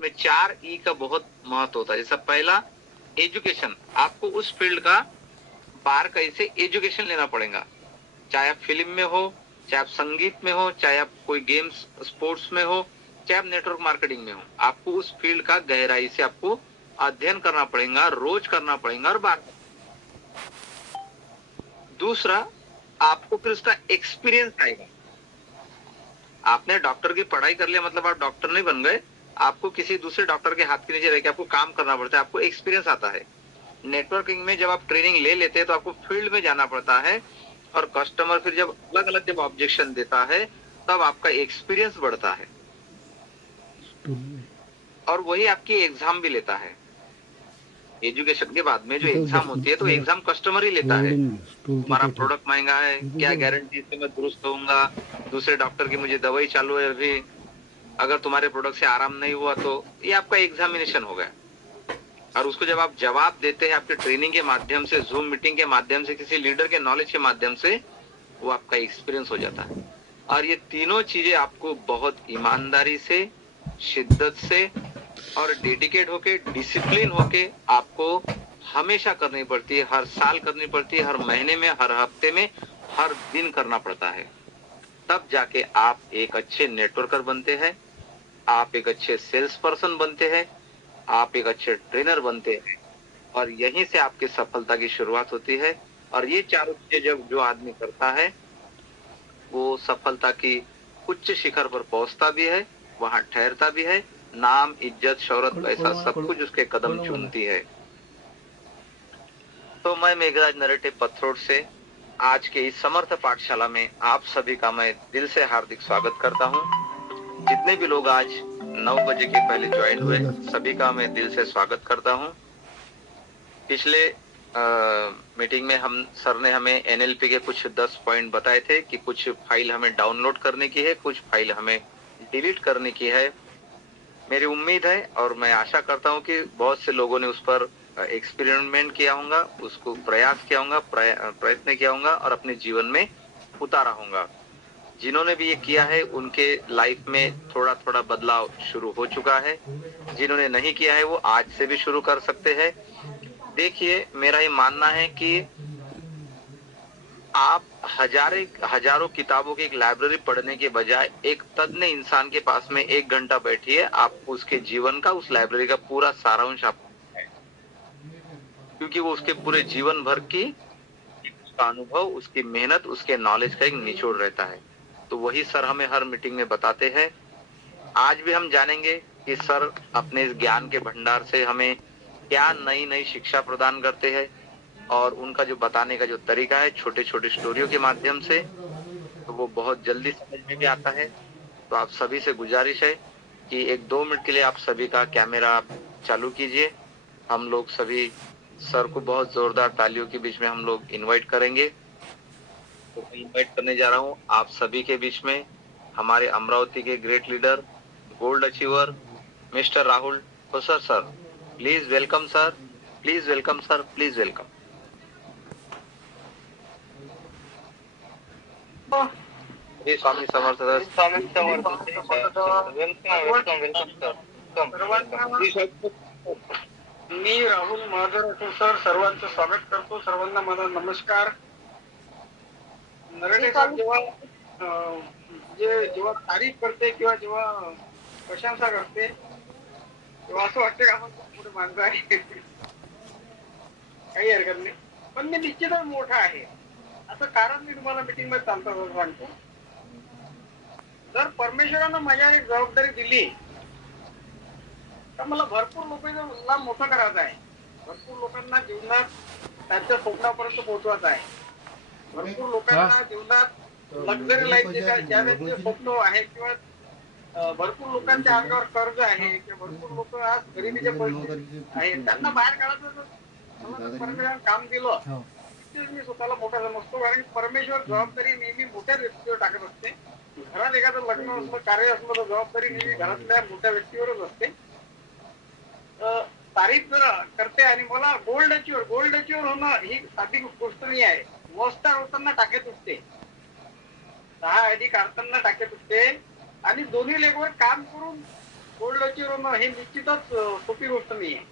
इसमें 4 ई का बहुत महत्व होता है। जैसा पहला एजुकेशन, आपको उस फील्ड का बारकाई एजुकेशन लेना पड़ेगा, चाहे आप फिल्म में हो, चाहे आप संगीत में हो, चाहे आप कोई गेम्स स्पोर्ट्स में हो, चाहे आप नेटवर्क मार्केटिंग में हो, आपको उस फील्ड का गहराई से आपको अध्ययन करना पड़ेगा, रोज करना पड़ेगा और बार। दूसरा, आपको फिर उसका एक्सपीरियंस आएगा। आपने डॉक्टर की पढ़ाई कर लिया मतलब आप डॉक्टर नहीं बन गए, आपको किसी दूसरे डॉक्टर के हाथ के नीचे रह के आपको काम करना पड़ता है, आपको एक्सपीरियंस आता है। नेटवर्किंग में जब आप ट्रेनिंग ले लेते हैं तो आपको फील्ड में जाना पड़ता है, और कस्टमर फिर जब अलग अलग जब ऑब्जेक्शन देता है तब आपका एक्सपीरियंस बढ़ता है, और वही आपकी एग्जाम भी लेता है। एजुकेशन के बाद में जो एग्जाम होती है तो एग्जाम कस्टमर ही लेता है। हमारा प्रोडक्ट महंगा है, क्या गारंटी से मैं दुरुस्त होऊंगा, दूसरे डॉक्टर की मुझे दवाई चालू है अभी, अगर तुम्हारे प्रोडक्ट से आराम नहीं हुआ तो ये आपका एग्जामिनेशन हो गया। और उसको जब आप जवाब देते हैं आपके ट्रेनिंग के माध्यम से, जूम मीटिंग के माध्यम से, किसी लीडर के नॉलेज के माध्यम से, वो आपका एक्सपीरियंस हो जाता है। और ये तीनों चीजें आपको बहुत ईमानदारी से, शिद्दत से और डेडिकेट होके, डिसिप्लिन होके आपको हमेशा करनी पड़ती है, हर साल करनी पड़ती है, हर महीने में, हर हफ्ते में, हर दिन करना पड़ता है। तब जाके आप एक अच्छे नेटवर्कर बनते हैं, आप एक अच्छे सेल्स पर्सन बनते हैं, आप एक अच्छे ट्रेनर बनते हैं, और यहीं से आपकी सफलता की शुरुआत होती है। और ये चारों चीजें जब जो आदमी करता है वो सफलता की उच्च शिखर पर पहुंचता भी है, वहां ठहरता भी है, नाम, इज्जत, शौहरत, पैसा सब कुछ उसके कदम चूमती है। तो मैं मेघराज नरेटिव पथरोड से आज के इस समर्थ पाठशाला में आप सभी का मैं दिल से हार्दिक स्वागत करता हूं। जितने भी लोग आज 9 बजे के पहले ज्वाइन हुए सभी का मैं दिल से स्वागत करता हूं। पिछले मीटिंग में हम सर ने हमें एनएलपी के कुछ 10 पॉइंट बताए थे कि कुछ फाइल हमें डाउनलोड करने की है, कुछ फाइल हमें डिलीट करने की है। मेरी उम्मीद है और मैं आशा करता हूं कि बहुत से लोगों ने उस पर एक्सपेरिमेंट किया होगा, उसको प्रयास किया होगा, प्रयत्न किया होगा और अपने जीवन में उतारा होगा। जिन्होंने भी ये किया है उनके लाइफ में थोड़ा थोड़ा बदलाव शुरू हो चुका है, जिन्होंने नहीं किया है वो आज से भी शुरू कर सकते हैं। देखिए, मेरा ये मानना है कि आप हजारों किताबों की एक लाइब्रेरी पढ़ने के बजाय एक तज्ञ इंसान के पास में 1 घंटा बैठिए, आप उसके जीवन का, उस लाइब्रेरी का पूरा सारांश आप, क्योंकि वो उसके पूरे जीवन भर की उसका अनुभव, उसकी मेहनत, उसके नॉलेज का एक निचोड़ रहता है। तो वही सर हमें हर मीटिंग में बताते हैं। आज भी हम जानेंगे कि सर अपने इस ज्ञान के भंडार से हमें क्या नई नई शिक्षा प्रदान करते हैं, और उनका जो बताने का जो तरीका है छोटे छोटे स्टोरियों के माध्यम से, तो वो बहुत जल्दी समझ में भी आता है। तो आप सभी से गुजारिश है कि 1-2 मिनट के लिए आप सभी का कैमरा आप चालू कीजिए। हम लोग सभी सर को बहुत जोरदार तालियों के बीच में हम लोग इनवाइट करेंगे। तो मैं इनवाइट करने जा रहा हूँ आप सभी के बीच में हमारे अमरावती के great leader, gold achiever, mister Rahul Kosar sir. Please welcome sir, please welcome sir, please welcome. Shri Swami Samarth sir. Swami Samarth. Welcome welcome sir. मी राहुल महाजन सर सर्वांचं स्वागत करतो. सर्वांना माझा नमस्कार. नरडे सर जेव्हा तारीफ करते किंवा जेव्हा प्रशंसा करते तेव्हा असं वाटतं की आपण खूप मोठे माणसं आहे. काही हरकत नाही, पण मी निश्चितच मोठा आहे असं कारण मी तुम्हाला मीटिंग मध्ये चालता सांगतो. जर परमेश्वरानं माझ्या एक जबाबदारी दिली तर मला भरपूर लोकांना मोठं करायचं आहे, भरपूर लोकांना जीवनात त्यांच्या स्वप्नापर्यंत पोहोचवायचं आहे, भरपूर लोकांना जीवनात लक्झरी लाईफ ज्या व्यक्तीचे स्वप्न आहे किंवा भरपूर लोकांच्या अंगावर कर्ज आहे किंवा भरपूर लोक आज गरिबीच्या परिस्थितीत आहे, त्यांना बाहेर काढायचं परमेश्वरानं काम दिलं. मी स्वतःला मोठा समजतो, कारण परमेश्वर जबाबदारी नेहमी मोठ्या व्यक्तीवर टाकत असते. घरात एखादं लग्न असलं, कार्य असलं तर जबाबदारी नेहमी घरातल्या मोठ्या व्यक्तीवरच असते. तारीफ करते आणि मला गोल्ड अचीवर होणं ही साधी गोष्ट नाही आहे. वस्तार होताना टाकेत उठते, 10 आयडी काढताना टाकेत उठते आणि दोन्ही लेगवर काम करून गोल्ड अचीव्ह होणं हे निश्चितच सोपी गोष्ट नाही आहे.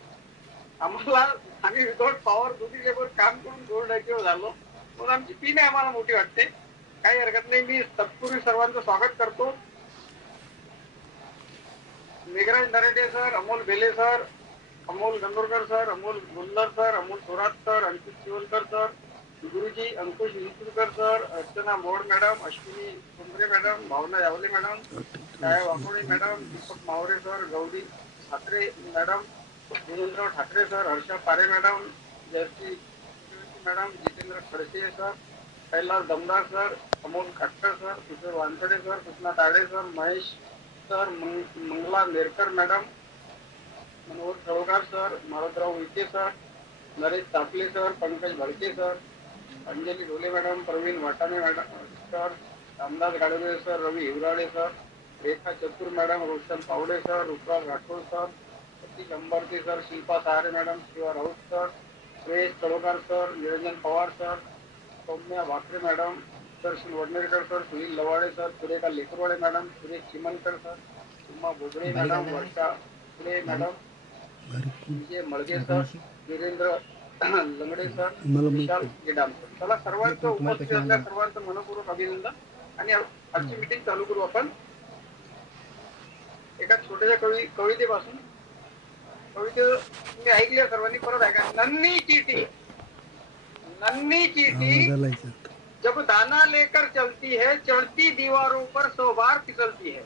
आम्ही विदाउट पॉवर दोन्ही लेबर काम करून गोल्ड अचीव्ह झालो, म्हणून आमची टीम आहे आम्हाला मोठी वाटते. काही हरकत नाही. मी तत्पूर्वी सर्वांचं स्वागत करतो. Meghraj Narete sir, Amol Bele sir, Amol Gangorkar sir, Amol Gullar sir, Amol Thorat sir, Ankit Shivalkar sir, Guruji Ankush Vinchurkar sir, Archana Mod madam, Ashwini Sundare madam, Bhavana Yavale madam, Chhaya Wakode madam, Deepak Mavare sir, Gauri Thackeray madam, Jitendra Thackeray sir, Harsha Pare madam, Jayashree madam, Jitendra Khadse sir, Kailas Damdar sir, Amol Katkar sir, Kishor Wankhade sir, Krishna Tade sir, Mahesh sir, Mangala Nerkar madam, Manohar Talogar sir, Marutrao Uike sir, Naresh Tapale sir, Pankaj Bhadke sir, Anjali Dhole madam, Pravin Watane madam sir, Ramdas Gadve sir, Ravi Hivrale sir, Rekha Chatur madam, Roshan Pawde sir, Rudraj Rathod sir, Pratik Ambarte sir, Shilpa Sahare madam, Shiva Raut sir, Suresh Talogar sir, Niranjan Pawar sir, Saumya Bhakare madam, Darshan Wadnerkar sir, Sunil Lawade sir, Surekha Lekarwade madam, Suresh Chimankar sir, Uma Bhogde madam, वर्षा फुले madam, विजय Malge sir, Virendra लंगडे sir, विशाल Gedam sir. चला सर्वांचं उपस्थित असल्या सर्वांचं मनपूर्वक अभिनंदन. आणि आजची meeting चालू करू आपण एका छोट्याशा कवितेपासून. कविते तुम्ही ऐकली सर्वांनी, परत ऐका. नन्ही चीटी, नन्ही चीटी जब दाना लेकर चलती है, चढ़ती दीवारों पर 100 बार फिसलती है.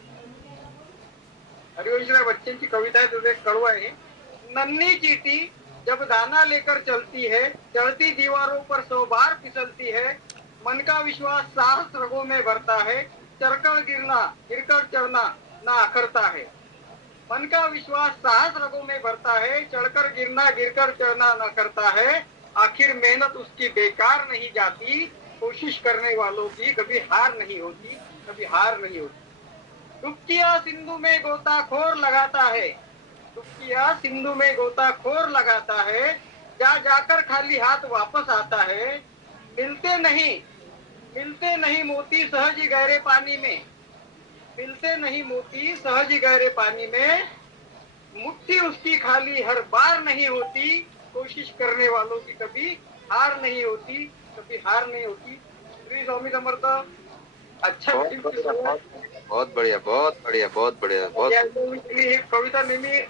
हरिवंशराय बच्चन की कविता है, तो एक कड़वा है. नन्ही चीटी जब दाना लेकर चलती है, चढ़ती दीवारों पर 100 बार फिसलती है, मन का विश्वास साहस रगों में भरता है, चढ़कर गिरना गिरकर चढ़ना ना अखरता है. मन का विश्वास साहस रगों में भरता है, चढ़कर गिरना गिरकर चढ़ना न करता है, आखिर मेहनत उसकी बेकार नहीं जाती, कोशिश करने वालों की कभी हार नहीं होती, कभी हार नहीं होती. डुबकियां सिंधु में गोताखोर लगाता है, डुबकियां सिंधु में गोताखोर लगाता है, जा जाकर खाली हाथ वापस आता है. मिलते नहीं मोती सहज ही गहरे पानी में, मिलते नहीं मोती सहज ही गहरे पानी में, मुट्ठी उसकी खाली हर बार नहीं होती, कोशिश करने वालों की कभी हार नहीं होती, कभी हार नहीं होती. श्री स्वामी समर्थ. अच्छा, बहुत बढ़िया, बहुत बढ़िया, बहुत बढ़िया. ही कविता नेहमी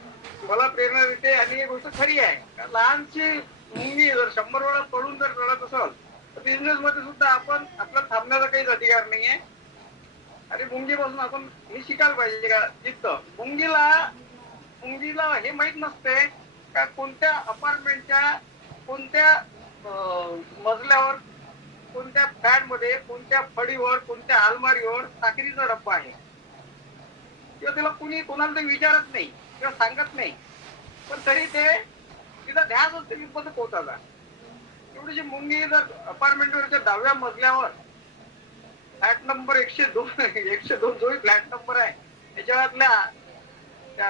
मला प्रेरणा देते. आणि ही गोष्ट खरी आहे. लहानशी मुंगी जर 100 वेळा पडून जर रडत असेल तर बिझनेस मध्ये सुद्धा आपण आपला थांबण्याचा काहीच अधिकार नाहीये. आणि मुंगीपासून आपण हे शिकायला पाहिजे का जिद्द. मुंगीला हे माहित नसते का कोणत्या अपार्टमेंटच्या कोणत्या मजल्यावर, कोणत्या फ्लॅट मध्ये, कोणत्या फळीवर, कोणत्या अलमारीवर साखरीचा डब्बा आहे. किंवा त्याला कोणाला ते विचारत नाही किंवा सांगत नाही, पण तरी ते तिथं ध्यास असते तिथपर्यंत पोहोचायचा. एवढीशी मुंगी जर अपार्टमेंटवरच्या 10व्या मजल्यावर फ्लॅट नंबर 102 जो फ्लॅट नंबर आहे त्याच्यातल्या त्या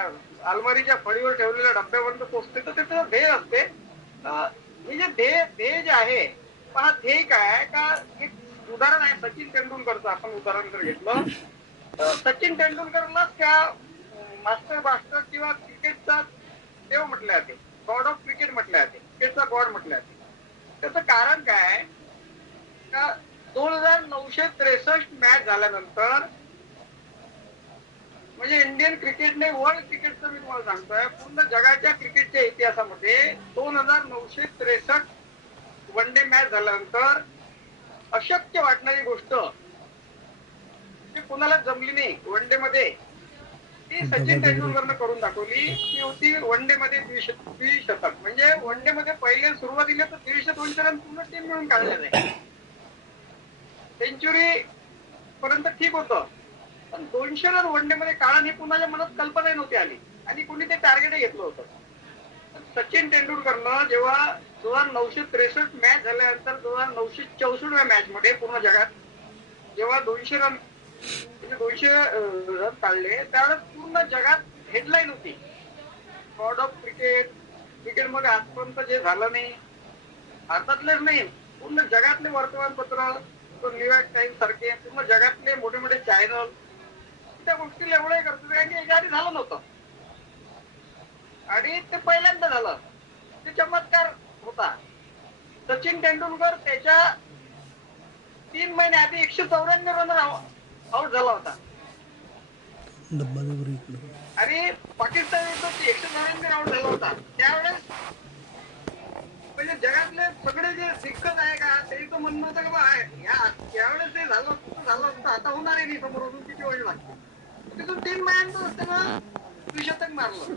अलमारीच्या फळीवर ठेवलेल्या डब्यापर्यंत पोहोचते, तर त्याचं ध्येय असते. हे जे ध्येय जे आहे, पण हा ध्येय काय का, एक उदाहरण आहे सचिन तेंडुलकरचं. आपण उदाहरण जर घेतलं तर सचिन तेंडुलकरला त्या मास्टर किंवा क्रिकेटचा देव म्हटले जाते, गॉड ऑफ क्रिकेट म्हटले जाते, क्रिकेटचा गॉड म्हटले जाते. त्याचं कारण काय का 2963 मॅच झाल्यानंतर, म्हणजे इंडियन क्रिकेटने वर्ल्ड क्रिकेटचं मी तुम्हाला सांगतोय, पूर्ण जगाच्या क्रिकेटच्या इतिहासामध्ये 2963 वन डे मॅच झाल्यानंतर अशक्य वाटणारी गोष्ट ती कुणाला जमली नाही वन डे मध्ये, ती सचिन तेंडुलकरनं करून दाखवली. ती होती वन डे मध्ये द्विशतक. म्हणजे वन डे मध्ये पहिले सुरुवातीला तर 150-200 रन पूर्ण टीम मिळून काढले नाही. सेंचुरी पर्यंत ठीक होतं, पण 200 रन वन डे मध्ये काढणं ही कुणाच्या मनात कल्पना नव्हती आली आणि कुणी ते टार्गेट घेतलं होतं. सचिन तेंडुलकरनं जेव्हा 2963 मॅच झाल्यानंतर 2964व्या मॅच मध्ये पूर्ण जगात जेव्हा 200 रन काढले, त्यावेळेस पूर्ण जगात हेडलाईन होती, गॉड ऑफ क्रिकेट. क्रिकेटमध्ये आजपर्यंत जे झालं नाही, भारतातलेच नाही पूर्ण जगातले वर्तमानपत्र, न्यूयॉर्क टाइम्स सारखे पूर्ण जगातले मोठे मोठे चॅनल त्या गोष्टीला एवढं करतो की याच्या आधी झालं नव्हतं. आणि ते पहिल्यांदा झालं. ते चमत्कार होता. सचिन तेंडुलकर त्याच्या 3 महिने आधी 194 रन आउट झाला होता. आणि पाकिस्तान विरुद्ध 194 आउट झाला होता. त्यावेळेस म्हणजे जगातले सगळे जे दिग्गज आहे का ते तो म्हणणं होतं की यावेळेस ते झालं असतं आता होणार नाही, समोर अजून किती वेळ लागते. तिथून 3 महिन्यांतच त्यानं द्विशतक मारलं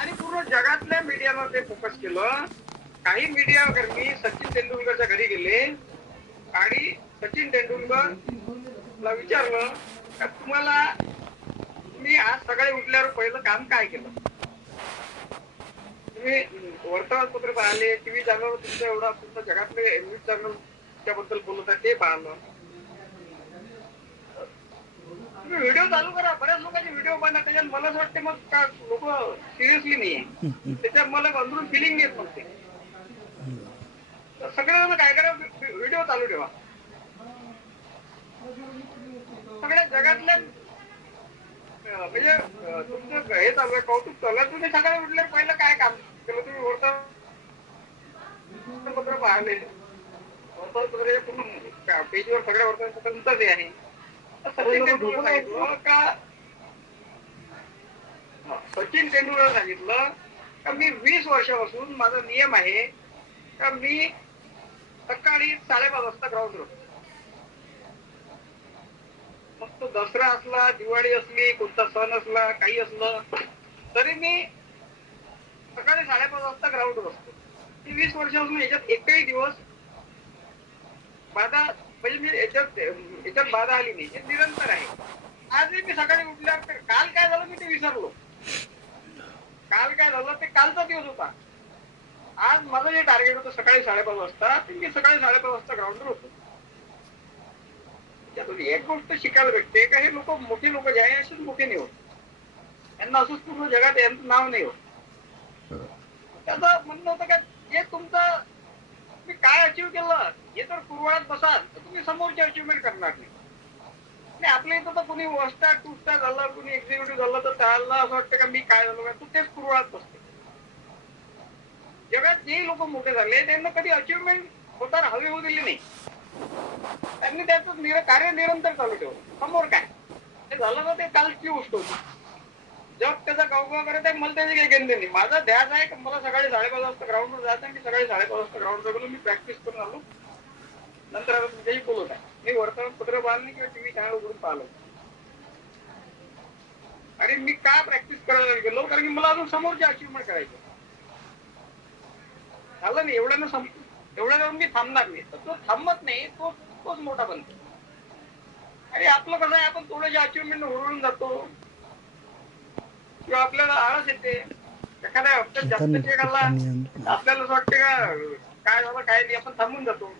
आणि पूर्ण जगातल्या मीडियानं ते फोकस केलं. काही मीडिया कर्मी सचिन तेंडुलकरच्या घरी गेले आणि सचिन तेंडुलकरला विचारलं का तुम्ही आज सकाळी उठल्यावर पहिलं काम काय केलं. तुम्ही वर्तमानपत्र पाहिले, टीव्ही चॅनल तुमचा एवढा तुमचा जगातले न्यूज चॅनल त्याबद्दल बोलत आहे ते पाहिलं. तुम्ही व्हिडिओ चालू करा, बऱ्याच लोकांचे व्हिडिओ पाहणार. त्याच्यात मला असं वाटते मग का लोक सिरियसली नाहीये, त्याच्यात मला अंदरून फिलिंग येत नसते. सगळेजण काय करा, व्हिडिओ चालू ठेवा. सगळ्या जगातल्या म्हणजे तुमचं हे चालू आहे, कौतुक चालू आहे. तुम्ही सकाळी उठल्यावर पहिलं काय काम केलं. तुम्ही वर्तमानपत्र पाहिले, वर्तमानपत्र पूर्ण पेजवर सगळ्या वर्तमानपत्रांचंच हे आहे. सचिन तेंडुलकर सांगितलं का मी 20 वर्षापासून माझा नियम आहे का मी सकाळी 5:30 वाजता ग्राउंड असतो. मग तो दसरा असला, दिवाळी असली, कोणता सण असला, काही असलं तरी मी सकाळी 5:30 वाजता ग्राउंडवर असतो. 20 वर्षापासून याच्यात एकही दिवस बाधा म्हणजे मी याच्यात बाधा आली नाही. हे निरंतर आहे. आजही मी सकाळी उठल्यावर काल काय झालं मी ते विसरलो. काल काय झालं ते कालचा दिवस होता. आज माझं जे टार्गेट होतं सकाळी 5:30 वाजता, ते मी सकाळी 5:30 वाजता ग्राउंडवर होतो. त्यातून एक गोष्ट शिकायला भेटते का हे लोक मोठे लोक जे आहे असेच मोठे नाही होत. त्यांना असंच पूर्ण जगात यांचं नाव नाही होत. त्याचं म्हणणं होतं का जे तुमचं तुम्ही काय अचीव्ह केलं हे तर कुरवाळत बसाल तर तुम्ही समोरची अचिव्हमेंट करणार नाही. आपल्या इथं तर कुणी 1 स्टार 2 स्टार झालं, कुणी एक्झिक्युटिव्ह झालं तर त्याला असं वाटतं का मी काय झालो का तू तेच कुरवाळत बसते. जगात जे लोक मोठे झाले त्यांना कधी अचिव्हमेंट होताना हवी होऊ दिली नाही. त्यांनी त्याचं कार्य निरंतर चालू ठेवलं. समोर काय ते झालं ना ते कालची गोष्ट होती. जग त्याचा गावगाव करत आहे, मला त्याची काही घेणं नाही. माझा ध्यास आहे की मला सकाळी 5:30 वाजता ग्राउंडवर जायचं आहे. मी सकाळी 5:30 वाजता ग्राउंडवर गेलो, मी प्रॅक्टिस करून आलो. नंतर आता तुमच्याशी बोलत आहे. मी वर्तमानपत्र पाहिलं नाही किंवा टीव्ही चॅनल उघडून पाहिलं. आणि मी का प्रॅक्टिस करायला गेलो कारण की मला अजून समोरची अचिव्हमेंट करायची. झालं नाही एवढ्यानं जाऊन मी थांबणार नाही. तर तो थांबत नाही, तोच मोठा बनतो. आणि आपलं कसं आहे, आपण थोड्याशा अचिव्हमेंट हुरळून जातो किंवा आपल्याला आळस येते. एखाद्या हप्त्यात जास्त चेक आला आपल्याला असं वाटते का काय झालं काय नाही, आपण थांबून जातो.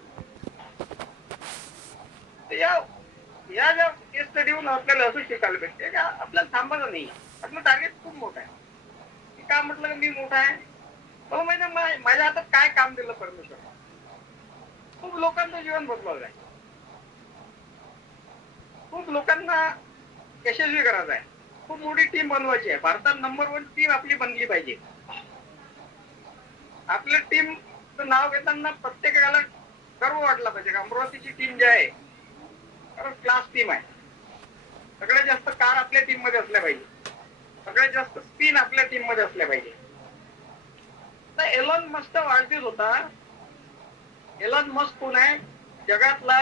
या ज्या केस स्टडीवरून आपल्याला असं शिकायला भेटते का आपल्याला थांबायचं नाही. आपलं टार्गेट खूप मोठं आहे. मी काय म्हटलं की मी मोठा आहे. हो म्हणजे माझ्या हातात काय काम दिलं परमेश्वर. खूप लोकांचं जीवन बदलवलं आहे. खूप लोकांना यशस्वी करायचं आहे. खूप मोठी टीम बनवायची आहे. भारतात नंबर 1 टीम आपली बनली पाहिजे. आपल्या टीमचं नाव घेताना प्रत्येकाला गर्व वाटला पाहिजे. अमरावतीची टीम जी आहे कारण क्लास टीम आहे. सगळ्यात जास्त कार आपल्या टीम मध्ये असल्या पाहिजे. सगळ्यात जास्त स्पिन आपल्या टीम मध्ये असल्या पाहिजे. तर एलॉन मस्क वाढदिवस होता. एलॉन मस्क कोण आहे? जगातला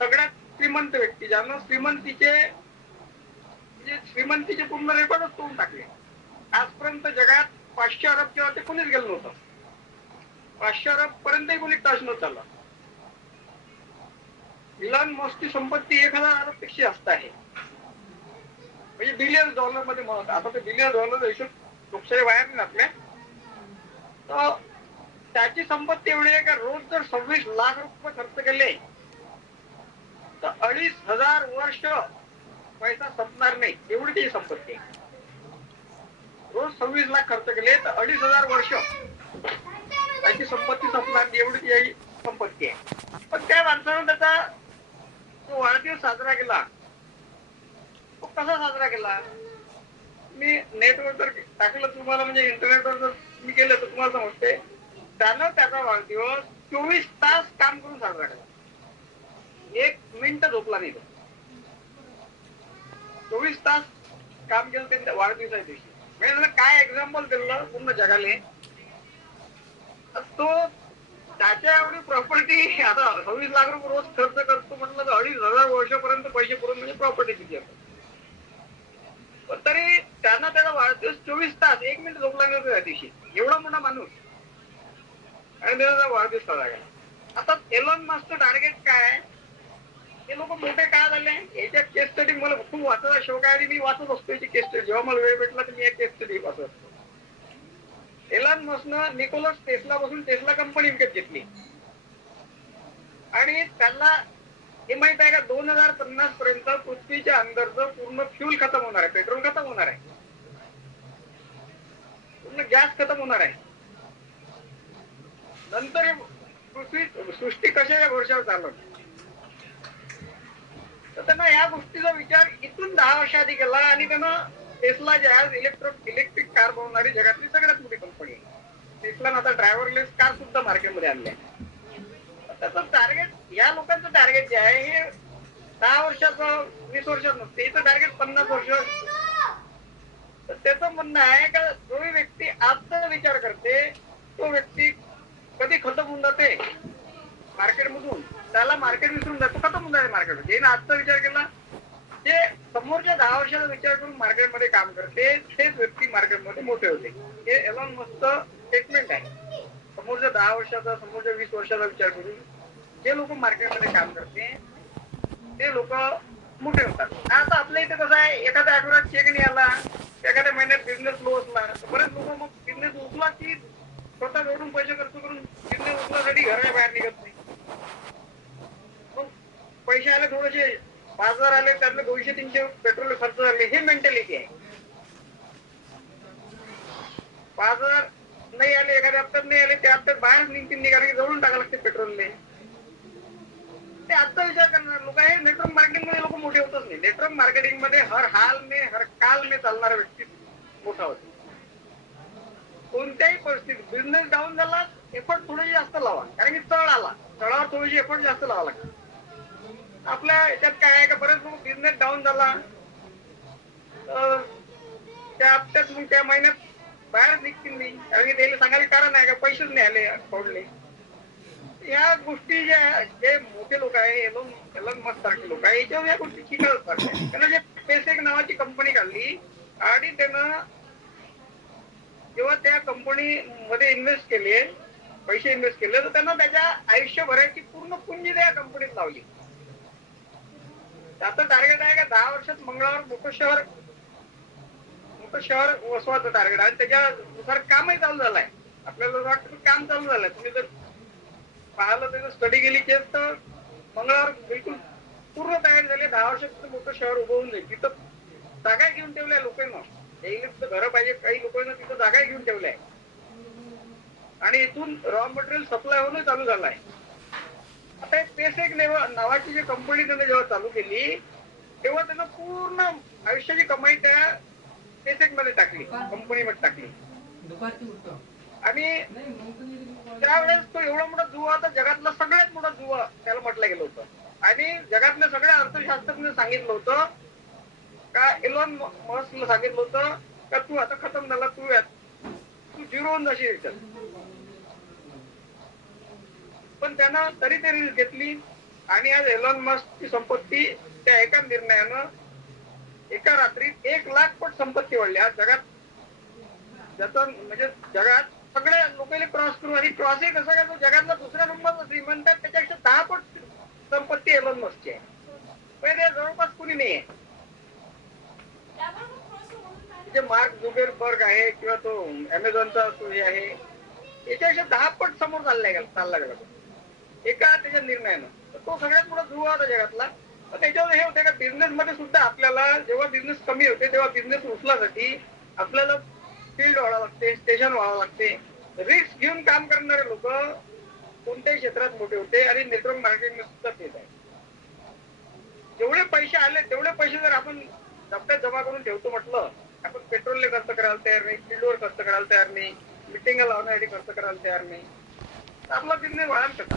सगळ्यात श्रीमंत व्यक्ती, ज्यानं श्रीमंतीचे पूर्ण रेकॉर्डच तोडून टाकले. आजपर्यंत जगात 500 अरबच्या वरती कोणीच गेलं नव्हतं. 500 अरब पर्यंतही कोणी टच नव्हतं झालं. इलॉन मस्कची संपत्ती 1000 अरब पेक्षा जास्त आहे. म्हणजे बिलियन डॉलर मध्ये म्हणत. आता ते बिलियन डॉलर हिशोब लोकशाही बाहेर नाही आपल्या. तर त्याची संपत्ती एवढी आहे का रोज जर 26 लाख रुपये खर्च केले तर 2500 वर्ष पैसा संपणार नाही एवढी ती संपत्ती आहे. रोज 26 लाख खर्च केले तर 2500 वर्ष त्याची संपत्ती संपणार नाही एवढी ती संपत्ती आहे. पण त्या माणसानं त्याचा तो वाढदिवस साजरा केला. तो कसा साजरा केला? मी नेटवर तर टाकलं तुम्हाला, म्हणजे इंटरनेटवर जर तुम्ही गेलं तर तुम्हाला समजते, त्यानं त्याचा वाढदिवस 24 तास काम करून साजरा केला. 1 मिनिट झोपला नाही तो. 24 तास काम केलं त्यांच्या वाढदिवसाच्या दिवशी. म्हणजे त्याला काय एक्झाम्पल दिलं पूर्ण जगाले. तो त्याच्या एवढी प्रॉपर्टी आता 26 लाख रुपये रोज खर्च करतो म्हटलं तर 2,500 वर्षापर्यंत पैसे पुरून म्हणजे प्रॉपर्टी किती असतात. पण तरी त्यांना त्याचा वाढदिवस 24 तास 1 मिनिट झोपला नाही त्या दिवशी. एवढा मोठा माणूस आणि त्याचा वाढदिवस साजरा केला. आता एलॉन मस्कचं टार्गेट काय? हे लोक मोठे काय झाले? याच्या केस स्टडी मला खूप वाचायचा शौक आहे आणि मी वाचत असतो याची केस स्टडी. जेव्हा मला वेळ भेटला तर मी एक केस स्टडी वाचत असतो. एलॉन मस्कनं निकोलस टेस्ला पासून टेस्ला कंपनी विकत घेतली आणि त्यांना हे माहित आहे का 2050 पर्यंत पृथ्वीच्या अंदरचं पूर्ण फ्यूल खतम होणार आहे, पेट्रोल खतम होणार आहे, पूर्ण गॅस खतम होणार आहे. नंतर पृथ्वी सृष्टी कशाच्या भरोशावर चालवणार? तर त्यांना या गोष्टीचा विचार इथून 10 वर्ष आधी केला आणि त्यानं टेस्ला जे आहे इलेक्ट्रिक कार बनवणारी जगातली सगळ्यात मोठी कंपनी आहे. टेस्लानं आता ड्रायव्हरलेस कार सुद्धा मार्केटमध्ये आणल्या. त्याचं टार्गेट, या लोकांचं टार्गेट जे आहे हे 10 वर्षाचं 20 वर्षात नसते, इथं टार्गेट 50 वर्ष. तर त्याचं म्हणणं आहे का जो व्यक्ती आजचा विचार करते तो व्यक्ती कधी खतम होऊन जाते मार्केटमधून, त्याला मार्केट विसरून जातो, खतम होऊन जाते मार्केट. जे आजचा विचार केला, जे समोरच्या 10 वर्षाचा विचार करून मार्केटमध्ये काम करते तेच व्यक्ती मार्केटमध्ये मोठे होते. हे एलॉन मस्कचं स्टेटमेंट आहे. समोरच्या 10 वर्षाचा, समोरच्या 20 वर्षाचा विचार करून जे लोक मार्केटमध्ये काम करते ते लोक मोठे होतात. आता आपल्या इथे कसं आहे, एखाद्या आठवड्यात चेक नाही आला, एखाद्या महिन्यात बिझनेस लो असला, बरेच लोक मग बिझनेस उचला की स्वतः जोडून पैसे खर्च करून बिझनेस उचलासाठी घराच्या बाहेर निघत नाही. मग पैसे आले थोडेसे, 5,000 आले त्यातले 200-300 पेट्रोल खर्च झाले, हे मेंटॅलिटी आहे. 5,000 नाही आले, एखाद्या हप्त्यात नाही आले, त्या हप्त्यात बाहेर निघतील, निघाले की जवळून टाकायला लागते पेट्रोलने. ते आजचा विचार करणार लोक आहे. नेटवर्क मार्केटिंग मध्ये लोक मोठे होतच नाही. नेटवर्क मार्केटिंग मध्ये हर हाल में हर काल में चालणारा व्यक्ती मोठा होतो. कोणत्याही परिस्थितीत बिझनेस डाऊन झाला, एफर्ट थोडेसे जास्त लावा, कारण की तळ आला, तळावर थोडेसे एफर्ट जास्त लावा लागतात. आपल्या याच्यात काय आहे का बरेच लोक बिझनेस डाऊन झाला त्या हप्त्यात मग त्या महिन्यात बाहेर निघतील नाही, कारण की त्याला सांगायला कारण आहे का पैसेच नाही आले अकाउंटले. या गोष्टी ज्या जे मोठे लोक आहे, एलॉन मस्क सारखे लोक आहे, याच्यावर या गोष्टी शिकत असतात. त्यानं जे स्पेसएक्स नावाची कंपनी काढली आणि त्यानं जेव्हा त्या कंपनी मध्ये इन्व्हेस्ट केले, पैसे इन्व्हेस्ट केले, तर त्यांना त्याच्या आयुष्यभराची पूर्ण पुंजी त्या कंपनीत लावली. त्याचं टार्गेट आहे का 10 वर्षात मंगळावर मोठं शहर वसवायचं टार्गेट आहे. त्याच्यानुसार कामही चालू झालंय. आपल्याला वाटतं काम चालू झालंय. तुम्ही जर पाहिलं त्याचं स्टडी केली केस तर मंगळावर बिलकुल पूर्ण तयार झाले. 10 वर्षात मोठं शहर उभं होऊन जाईल. तिथं जागा घेऊन ठेवल्या लोकांना, घर पाहिजे, काही लोकांना तिथं जागा घेऊन ठेवल्या आणि इथून रॉ मटेरियल सप्लाय होणं चालू झालंय. आता स्पेसएक्स नावाची जी कंपनी त्याने जेव्हा चालू केली तेव्हा त्यानं पूर्ण आयुष्याची कमाई त्या स्पेसएक्स मध्ये टाकली, कंपनीमध्ये टाकली. आणि त्यावेळेस तो एवढा मोठा जुवा होता, जगातला सगळ्यात मोठा जुवा त्याला म्हटलं गेलं होतं. आणि जगातल्या सगळ्या अर्थशास्त्रज्ञांनी सांगितलं होतं का, एलॉन मस्कला सांगितलं होतं का तू आता खतम झाला, तू झिरो होऊन जाशील याच्यात. पण त्यानं तरी ते रिस्क घेतली आणि आज एलॉन मस्कची संपत्ती त्या एका निर्णयानं एका रात्रीत 1 लाख पट संपत्ती वाढली. आज जगात ज्याचं म्हणजे जगात सगळ्या लोकांनी क्रॉस करू, आणि क्रॉसही कसं काय, तो जगातला दुसऱ्या नंबरचा श्रीमंत आहे, त्याच्यापेक्षा 10 पट संपत्ती एलॉन मस्कची आहे. पहिले जवळपास कुणी नाहीये. जे मार्क झुकरबर्ग आहे किंवा तो अमेझॉनचा तो हे आहे, याच्यापेक्षा 10 पट समोर चालला गेला एका त्याच्या निर्णयानं. तर तो सगळ्यात मोठा जुवा होता जगातला. तर त्याच्यावर हे होते का, बिझनेस मध्ये सुद्धा आपल्याला जेव्हा बिझनेस कमी होते तेव्हा बिझनेस उचलासाठी आपल्याला फील्ड व्हावं लागते, स्टेशन व्हावं लागते. रिस्क घेऊन काम करणारे लोक कोणत्याही क्षेत्रात मोठे होते आणि नेटवर्क मार्केटिंग सुद्धा तेच आहे. जेवढे पैसे आले तेवढे पैसे जर आपण डब्यात जमा करून ठेवतो म्हटलं आपण पेट्रोलने खर्च करायला तयार नाही, फील्डवर खर्च करायला तयार नाही, मिटिंग लावण्यासाठी खर्च करायला तयार नाही, तर आपला बिझनेस वाढायला कसा?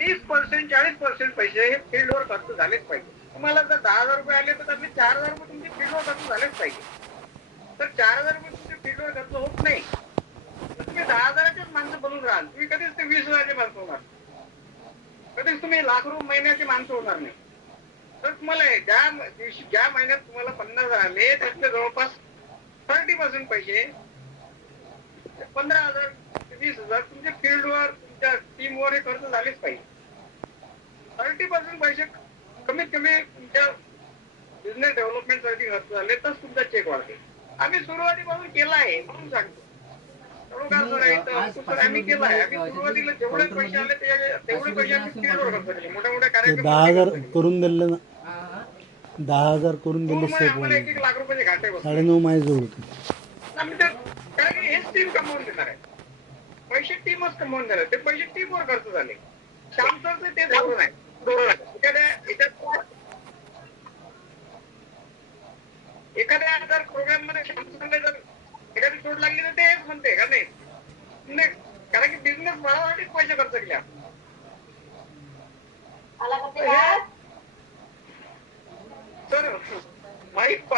30%, 40% पैसे हे फील्डवर खर्च झालेच पाहिजे. तुम्हाला जर 10,000 रुपये आले तर त्यातले 4,000 रुपये तुमचे फील्डवर खर्च झालेच पाहिजे. तर 4,000 रुपये तुमचे फील्डवर खर्च होत नाही तर तुम्ही 10,000चेच माणसं बनून राहाल. तुम्ही कधीच ते 20,000चे माणसं होणार, कधीच तुम्ही लाख रुपये महिन्याची माणसं होणार नाही. तर तुम्हाला ज्या महिन्यात तुम्हाला 50,000 आले त्यातले जवळपास 30% पैसे 15,000 ते 20,000 तुमच्या फील्डवर तुमच्या टीमवर हे खर्च झालेच पाहिजे. 30% पैसे कमीत कमी तुमच्या बिझनेस डेव्हलपमेंटसाठी खर्च झाले तर तुमचा चेक वाढते. आम्ही सुरुवातीपासून केला आहे म्हणून सांगतो. आम्ही केला आहे. आम्ही सुरुवातीला जेवढे पैसे आले तेवढे पैसे आम्ही फील्डवर खर्च केले. मोठ्या मोठ्या कार्यक्रम 10,000 करून दिले ना, 10,000 करून दिले. आम्हाला 1-1 लाख रुपयाचे घाटे बसले. 9.5 माझ्याजवळ होते. कारण की हेच टीम कमवून देणार आहे. पैसे टीमच कमवून देणार. ते पैसे टीमवर खर्च झाले. श्यामसरचं ते धोरण आहे. एखाद्या जर प्रोग्राम मध्ये श्यामसरला जर एखादी चोट लागली तर तेच म्हणते का नाही, कारण की बिझनेस वाढवण्यासाठीच पैसे खर्च केले. तर माईक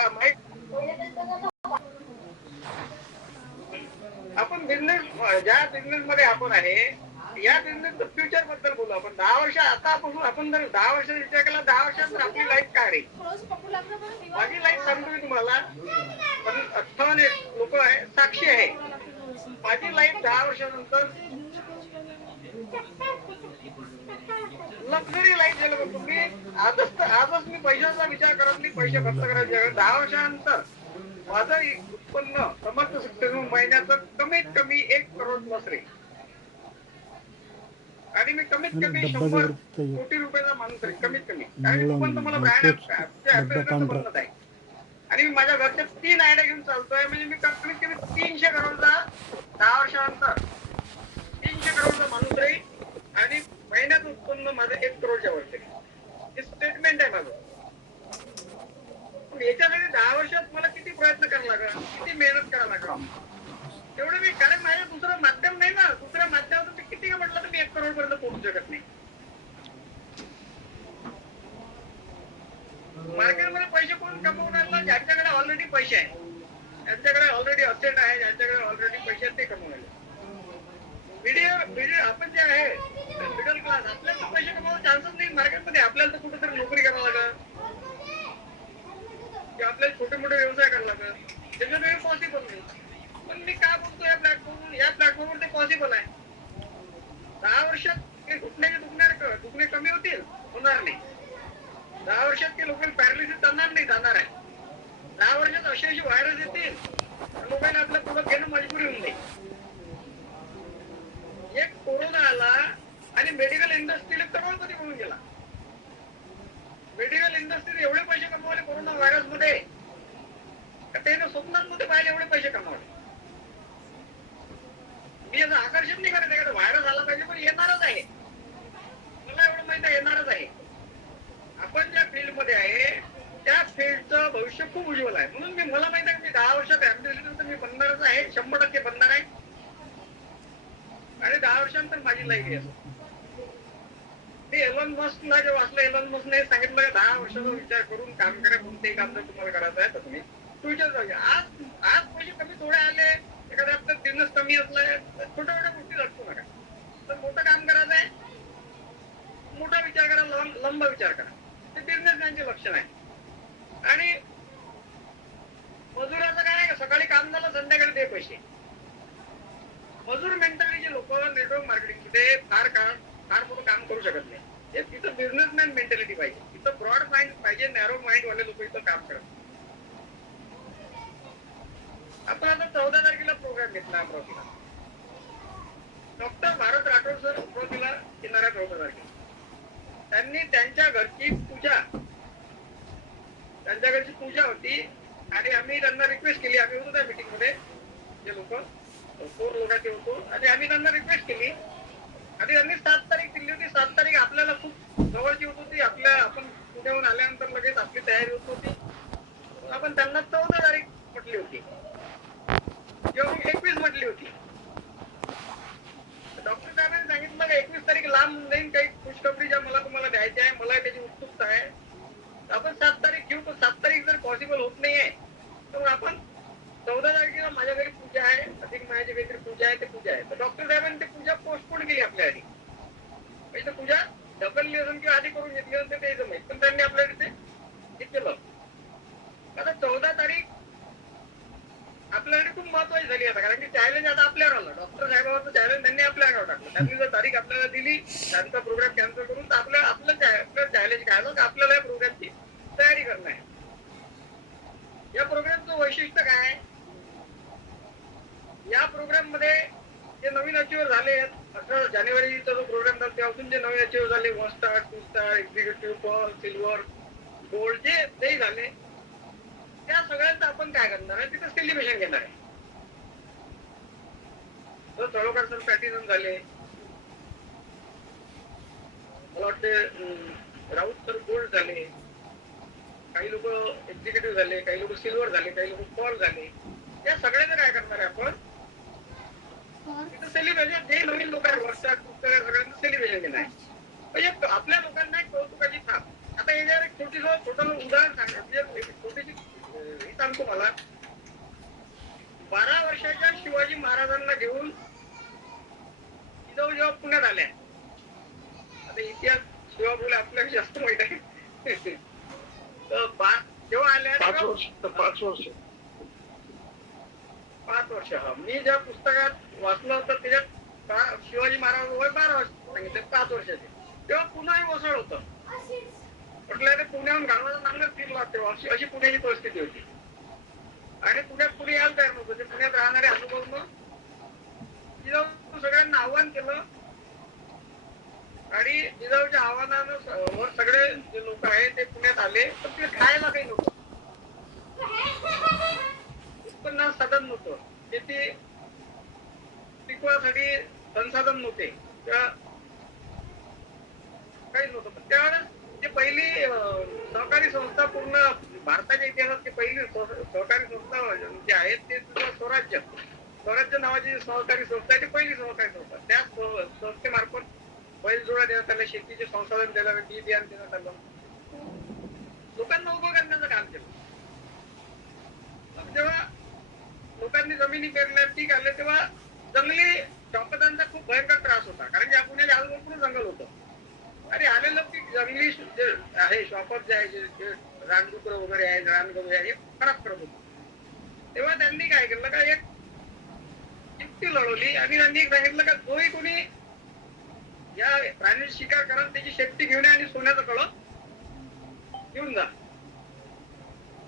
आपण बिझनेस ज्या बिझनेस मध्ये आपण आहे या बिझनेसचं फ्युचर बद्दल बोलू. आपण 10 वर्ष आतापासून आपण जर 10 वर्षाचा विचार केला, 10 वर्षात आपली लाईफ काय रे? माझी लाईफ सांगतो मी तुम्हाला, पण 58 लोक आहे साक्षी आहे. माझी लाईफ 10 वर्षानंतर लक्झरी लाईफ झालं. बघ तुम्ही आजच मी पैशाचा विचार करत नाही, पैसे खर्च करायचे. 10 वर्षानंतर माझं उत्पन्न समर्थ सक्सेस महिन्याचं कमीत कमी 1 करोड प्लस रे. आणि मी कमीत कमी 100 कोटी रुपयाचा माणूस आहे, कमीत कमी. आणि पण तुम्हाला ब्रँड आहे. आणि मी माझ्या घरच्या 3 आयडिया घेऊन चालतोय. म्हणजे मी कमीत कमी 300 करोडचा 10 वर्षानंतर 300 करोडचा माणूस रे. आणि महिन्याचं उत्पन्न माझं 1 करोडच्या वरती. हे स्टेटमेंट आहे माझं. याच्यासाठी 10 वर्षात मला किती प्रयत्न करावा लागला, किती मेहनत करावं लागला तेवढं मी. कारण माझ्या दुसरं माध्यम नाही ना. दुसऱ्या माध्यमातून मी किती म्हटलं तर मी 1 करोड पर्यंत पोहोचू शकत नाही. मार्केटमध्ये पैसे कोण कमवणार? ज्यांच्याकडे ऑलरेडी पैसे आहे, ज्यांच्याकडे ऑलरेडी असेट आहे, ज्यांच्याकडे ऑलरेडी पैसे आहेत ते कमवायला. आपण जे आहे मिडल क्लास, आपल्याला पैसे कमवायला चान्सच नाही मार्केटमध्ये. आपल्याला तर कुठेतरी नोकरी करावं लागेल किंवा आपल्याला छोटे मोठे व्यवसाय करायला लागेल. त्याच्यामुळे पॉसिबल नाही. पण मी का बोलतो या प्लॅटफॉर्मवर ते पॉसिबल आहे. 10 वर्षात ते दुखणे कमी होणार नाही. 10 वर्षात ते लोकांना पॅरालिसिस जाणार आहे. 10 वर्षात असे व्हायरस येतील लोकांना आपल्या प्रोडक्ट घेणं मजबुरी होऊन जाईल. एक कोरोना आला आणि मेडिकल इंडस्ट्रीला करोडपती म्हणून गेला. मेडिकल इंडस्ट्रीने एवढे पैसे कमवले कोरोना व्हायरस मध्ये, त्याने स्वप्नांमध्ये पाहिले एवढे पैसे कमवले. मी याचं आकर्षण नाही करत एखादा व्हायरस आला पाहिजे, पण येणारच आहे. मला एवढं माहिती आहे येणारच आहे. आपण ज्या फील्ड मध्ये आहे त्या फील्डचं भविष्य खूप उज्ज्वल आहे. म्हणून मला माहिती आहे की 10 वर्षात ऍम्बिलिटी मी बनणारच आहे, 100% बनणार आहे. आणि 10 वर्षांनंतर माझी लाईफ आहे. मी एलन मस्कला जे वाचलं, एलन मस्कने सांगितलं 10 वर्षाचा विचार करून काम करा. कोणतेही काम जर तुम्हाला करायचं आहे तर तुम्ही फ्युचर जाऊया. आज पैसे कमी थोडे आले, एखादा आपला बिझनेस कमी असलाय, छोट्या छोट्या गोष्टी लटकू नका. तर मोठं काम करायचं आहे, मोठा विचार करा, लंब विचार करा. ते बिझनेसमॅनचे लक्षण आहे. आणि मजुराचं काय आहे, सकाळी काम झालं संध्याकाळी दे पैसे. मजूर मेंटॅलिटीचे लोक नेटवर्क मार्केटिंगमध्ये फार मोठं काम करू शकत नाही. तिथं बिझनेसमॅन मेंटॅलिटी पाहिजे. तिथं ब्रॉड माइंड पाहिजे, नॅरो माइंड वाले लोक इथं काम करत. आपण आता 14 तारखेला प्रोग्राम घेतला अमरावतीला. डॉक्टर भारत राठोड सर अमरावतीला येणाऱ्या 14 तारखेला. त्यांनी त्यांच्या घरची पूजा होती आणि आम्ही त्यांना रिक्वेस्ट केली. आम्ही होतो त्या मीटिंग मध्ये, जे लोक 4 लोकांचे होतो, आणि आम्ही त्यांना रिक्वेस्ट केली आणि त्यांनी 7 तारीख दिली होती. 7 तारीख आपल्याला खूप जवळची होत होती. आपण पुण्याहून आल्यानंतर लगेच आपली तयारी होत होती. आपण त्यांना 14 तारीख म्हटली होती किंवा मग 21 म्हटली होती. डॉक्टर साहेबांनी सांगितलं का 21 तारीख लांब होऊन जाईल, काही खुशखबरी ज्या मला तुम्हाला द्यायच्या आहे, मला त्याची उत्सुकता आहे. आपण 7 तारीख घेऊ, पण 7 तारीख जर पॉसिबल होत नाहीये तर आपण 14 तारखेला माझ्या घरी पूजा आहे, अधिक महिन्याची काहीतरी पूजा आहे, ते पूजा आहे. तर डॉक्टर साहेबांनी ते पूजा पोस्टपोन केली आपल्यासाठी. म्हणजे पूजा ढकलली असून किंवा आधी करून घेतली असेल ते जमेल, पण त्यांनी आपल्याकडे ते केलं. आता 14 तारीख आपल्याकडे खूप महत्वाची झाली आता, कारण की चॅलेंज आता आपल्यावर आलं. डॉक्टर साहेबांचं चॅलेंज त्यांनी आपल्याकडे टाकलं. त्यांनी जर तारीख आपल्याला दिली, त्यांचा प्रोग्राम कॅन्सल करून, तर आपलं चॅलेंज काय आलं, आपल्याला या प्रोग्रामची तयारी करणं आहे. या प्रोग्रामचं वैशिष्ट्य काय आहे? या प्रोग्राम मध्ये जे नवीन अचिव्हर झाले 18 जानेवारीचा जो प्रोग्राम झाला तेव्हापासून जे नवीन अचिव्हर झाले, 1 star 2 star executive pearl silver gold जे तेही झाले, त्या सगळ्यांचं आपण काय करणार आहे, तिथं सेलिब्रेशन घेणार आहे. तर तळोकर सर प्लॅटिनम झाले, मला वाटते राऊत सर गोल्ड झाले, काही लोक एक्झिक्युटिव्ह झाले, काही लोक सिल्वर झाले, काही लोक पर्ल झाले. या सगळ्यांचं काय करणार आहे आपण तिथं सेलिब्रेशन. जे नवीन लोक आहेत वर्षात सगळ्यांचं सेलिब्रेशन घेणार आहे. म्हणजे आपल्या लोकांना एक कौतुकाची थाप. आता याच्यावर एक छोटं उदाहरण सांगतो, छोटीशी सांगतो. मला 12 वर्षाच्या शिवाजी महाराजांना घेऊन जिजाऊ जेव्हा पुण्यात आल्या, आता इतिहास शिवाजी आपल्याला जास्त माहित आहे, जेव्हा आल्या 5 वर्ष. मी ज्या पुस्तकात वाचलं होतं त्याच्यात शिवाजी महाराज वय 12 वर्ष सांगितले, 5 वर्षाचे. तेव्हा पुन्हा वसळ होतं म्हटलं, पुण्याहून गावाला चांगलं फिरला तेव्हा, अशी पुण्याची परिस्थिती होती. आणि पुण्यात कुणी यायला तयार नव्हतं. ते पुण्यात राहणारे अनुभवनं जिजाऊ सगळ्यांना आव्हान केलं, आणि जिजाऊच्या आव्हानानं वर सगळे जे लोक आहेत ते पुण्यात आले. पण ते खायला काही नव्हतं, उत्पन्न साधन नव्हतं, शेती पिकवासाठी संसाधन नव्हते, काही नव्हतं. पण त्यावेळेस जे पहिली सहकारी संस्था पूर्ण भारताच्या इतिहासात पहिली सहकारी संस्था जी आहे ते स्वराज्य नावाची सहकारी संस्था आहे, ती पहिली सहकारी संस्था. त्या संस्थेमार्फत बैलजोडा देण्यात आला, शेतीचे संसाधन देण्यात आलं, बी बियाण देण्यात आलं, लोकांना उभं करण्याचं काम केलं. जेव्हा लोकांनी जमिनी पेरल्या, पीक आले, तेव्हा जंगली शॉपदांचा खूप भयंकर त्रास होता, कारण की पुण्याच्या आजूबाजूला जंगल होतं. आणि आलेलं पीक जंगली जे आहे शॉपर जे आहे, जे रानडुकर वगैरे आहे, रानगवे आहे, हे खराब करत होते. तेव्हा त्यांनी काय केलं का, एक युक्ती लढवली आणि त्यांनी सांगितलं का जोही कोणी या प्राणी शिकार करा त्याची शेपटी घेऊन आणि सोन्याचं कळं घेऊन जा.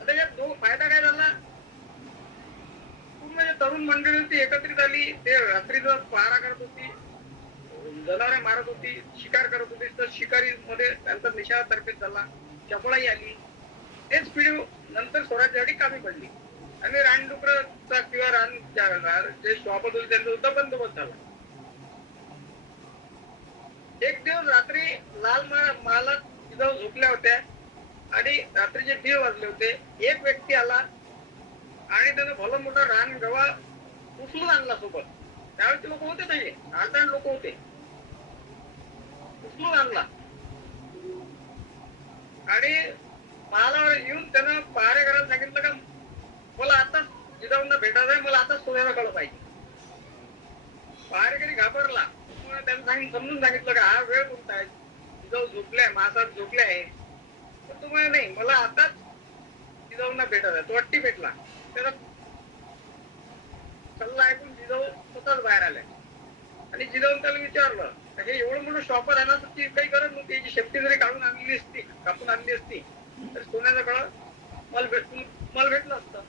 आता यात फायदा काय झाला, पूर्ण जे तरुण मंडळी होती एकत्रित आली, ते रात्रीचा पहारा करत होती, जनावरे मारत होती, शिकार करत होती. तर शिकारी मध्ये त्यांचा निशाणा तर्फेच झाला, चपळाई आली. तेच पिढी नंतर स्वराज्यासाठी कामी पडली आणि रानडुकरचा किंवा रान जे शॉपत होते त्यांचा सुद्धा बंदोबस्त झाला. एक दिवस रात्री लाल महालात जिजाऊ झोपल्या होत्या आणि रात्रीचे 1:30 वाजले होते. एक व्यक्ती आला आणि त्यानं भलं मोठा रान गवा उचलून आणला सोबत. त्यावेळेस लोक होते, तसे 8-10 लोक होते, उचलून आणला आणि महालावर येऊन त्यानं पहारेकरांना सांगितलं का मला आताच जिजाऊंना भेटायचं आहे, मला आताच सोन्याला कळलं पाहिजे. पहारेकरी घाबरला, त्यांना समजून सांगितलं का हा वेळ कोणता आहे, जिजाऊ झोपलाय, महासाहेब झोपले आहे, तर तुम्हाला नाही, मला आताच जिजाऊंना भेटायचं आहे. तो अट्टी भेटला. त्याचा सल्ला ऐकून जिजाऊ स्वतःच बाहेर आल्या आणि जिजाऊन त्याला विचारलं, हे एवढं मोठं शॉपर आहे ना, तर ती काही गरज नव्हती, याची शेपटी जरी काढून आणली असती, कापून आणली असती, तर सोन्याचं कळं मला भेटलं असतं.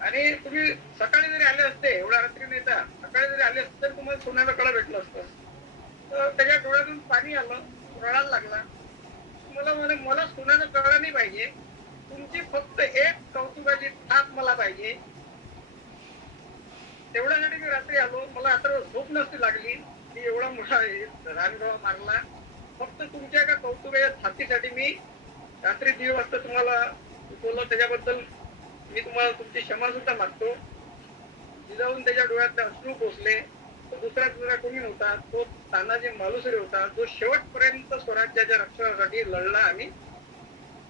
आणि तुम्ही सकाळी जरी आले असते, एवढ्या रात्री नाही तर सकाळी जरी आले असते तर तुम्हाला सोन्याचं कळं भेटलं असतं. तर त्याच्या डोळ्यातून पाणी आलं, रडायला लागला. मला सोन्याचं कळं नाही पाहिजे, तुमची फक्त एक कौतुकाची थाप मला पाहिजे. तेवढ्यासाठी मी रात्री आलो, मला आता झोप नसती लागली, मी एवढा मोठा रानगवा मारला, फक्त तुमच्या एका कौतुकाच्या थापीसाठी मी रात्री 1:30 वाजता तुम्हाला चुकवलं त्याच्याबद्दल मी तुम्हाला तुमची क्षमा सुद्धा मागतो. जिजाऊन त्याच्या डोळ्यात अश्रू पोचले. तो दुसरा कोणी नव्हता, तो तानाजी मालुसरे होता, जो शेवटपर्यंत स्वराज्याच्या रक्षणासाठी लढला आणि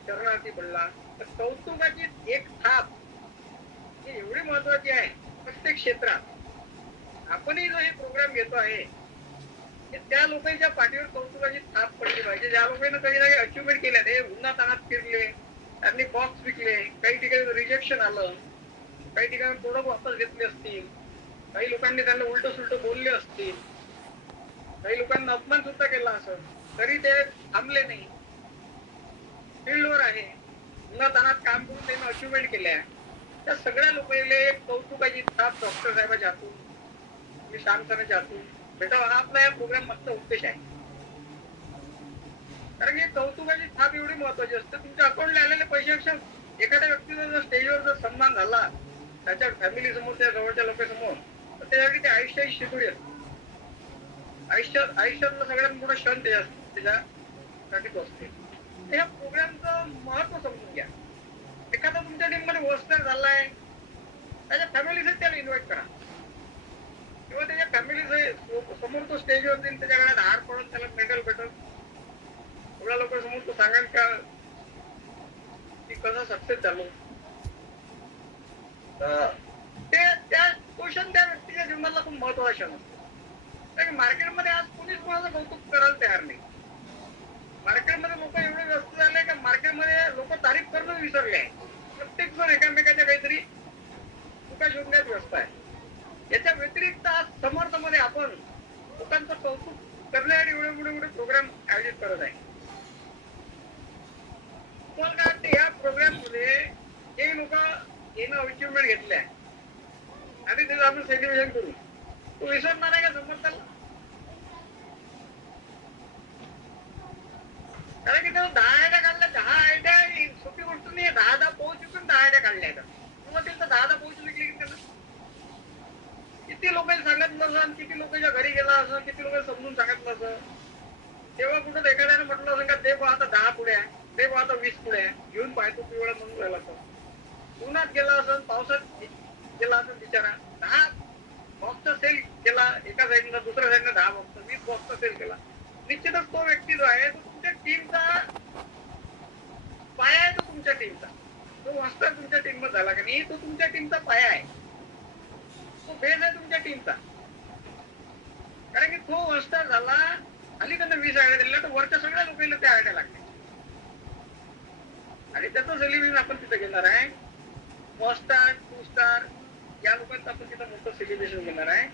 शरणार्थी पडला. तर कौतुकाची एक थाप ही एवढी महत्वाची आहे प्रत्येक क्षेत्रात. आपणही जो हे प्रोग्राम घेतो आहे त्या लोकांच्या पाठीवर कौतुकाची थाप पडली पाहिजे. ज्या लोकांना काही ना काही अचिव्हमेंट केल्या, ते उन्हात तानात फिरले, त्यांनी बॉक्स विकले, काही ठिकाणी रिजेक्शन आलं, काही ठिकाणी प्रोडक्ट वापस घेतले असतील, काही लोकांनी त्यांना उलट सुलट बोलले असतील, काही लोकांना अपमान सुद्धा केला असेल, तरी ते थांबले नाही, फील्डवर आहे, उन्हात तानात काम करून त्यांनी अचिव्हमेंट केल्या. त्या सगळ्या लोकांना एक कौतुकाची थाप डॉक्टर साहेबाच्या हातून, मी श्याम सरांच्या हातून भेटावा, हा आपला या प्रोग्राम मागचा उद्देश आहे. कारण की कौतुकाची थाप एवढी महत्वाची असते. तुमच्या अकाउंटला आलेले पैशापेक्षा एखाद्या व्यक्तीचा जर स्टेजवर जर सन्मान झाला त्याच्या फॅमिली समोर, त्या जवळच्या लोकांसमोर, तर त्याच्यासाठी ते आयुष्याची शिदोरी असते. आयुष्यातला सगळ्यात मोठा क्षण त्याच्यासाठीच असते. या प्रोग्रामचं महत्व समजून घ्या. एखादा तुमच्या टीम मध्ये वॉस्टर झालाय, त्याच्या फॅमिलीसाठी त्याला इन्व्हाइट करा, किंवा त्याच्या फॅमिली समोर तो स्टेजवर जाईल, त्याच्याकडे हार पडून त्याला मेडल भेटल, एवढ्या लोकांसमोर तो सांगाल का की कसा सक्सेस झालो. त्या क्वेश्चन त्या व्यक्तीच्या जीवनाला खूप महत्वाचा क्षण असतो. कारण मार्केटमध्ये आज कोणीच कोणाचं कौतुक करायला तयार नाही. मार्केटमध्ये लोक एवढे व्यस्त झाले का मार्केटमध्ये लोक तारीफ करणं विसरले आहे. प्रत्येक जण एकामेकाच्या काहीतरी चुका शोधण्यात व्यस्त आहे. याच्या व्यतिरिक्त आज समर्थमध्ये आपण लोकांचं कौतुक करण्यासाठी एवढे मोठे प्रोग्राम आयोजित करत आहे. तुम्हाला काय वाटतं, या प्रोग्राम मध्ये जे लोक येणं अचिव्हमेंट घेतले आहे आणि त्याचं आपण सेलिब्रेशन करू, तो विसरणार आहे का समर्थाला? कारण की त्याला 10 आयडिया काढल्या, 10 आयडिया सोपी गोष्ट नाही. 10 पोहोच विकून 10 आयडिया काढल्या आहेत. तुम्हाला तिथं 10 पोहोच विकली की त्याला किती लोकांनी सांगितलं असं, किती लोकांच्या घरी गेला असं, किती लोकांनी समजून सांगितलं असं. तेव्हा कुठं एखाद्याने म्हटलं असं का ते आता 10 पुढे आहे, ते आता 20 पुढे आहे, घेऊन पाहतो तू वेळा म्हणून राहिला असं. उन्हात गेला असं, पावसात गेला असं, बिचारा 10 बॉक्सचा सेल केला एका साईडला, दुसऱ्या साईडला 10 बॉक्स, 20 बॉक्सचा सेल केला. निश्चितच तो व्यक्ती जो आहे तो तुमच्या टीमचा पाया आहे. तो तुमच्या टीमचा तो मास्टर तुमच्या टीम मध्ये झाला का नाही, तो तुमच्या टीमचा पाया आहे, तो बेस आहे तुमच्या टीमचा. कारण की तो मास्टर झाला, खाली त्यांना 20 आयडिया दिल्या, तर वरच्या सगळ्या लोकांना त्या आयडिया लागल्या आणि त्याचं सेलिब्रेशन आपण तिथे घेणार आहे. 1 स्टार 2 स्टार या लोकांचं आपण तिथं मोठं सेलिब्रेशन घेणार आहे.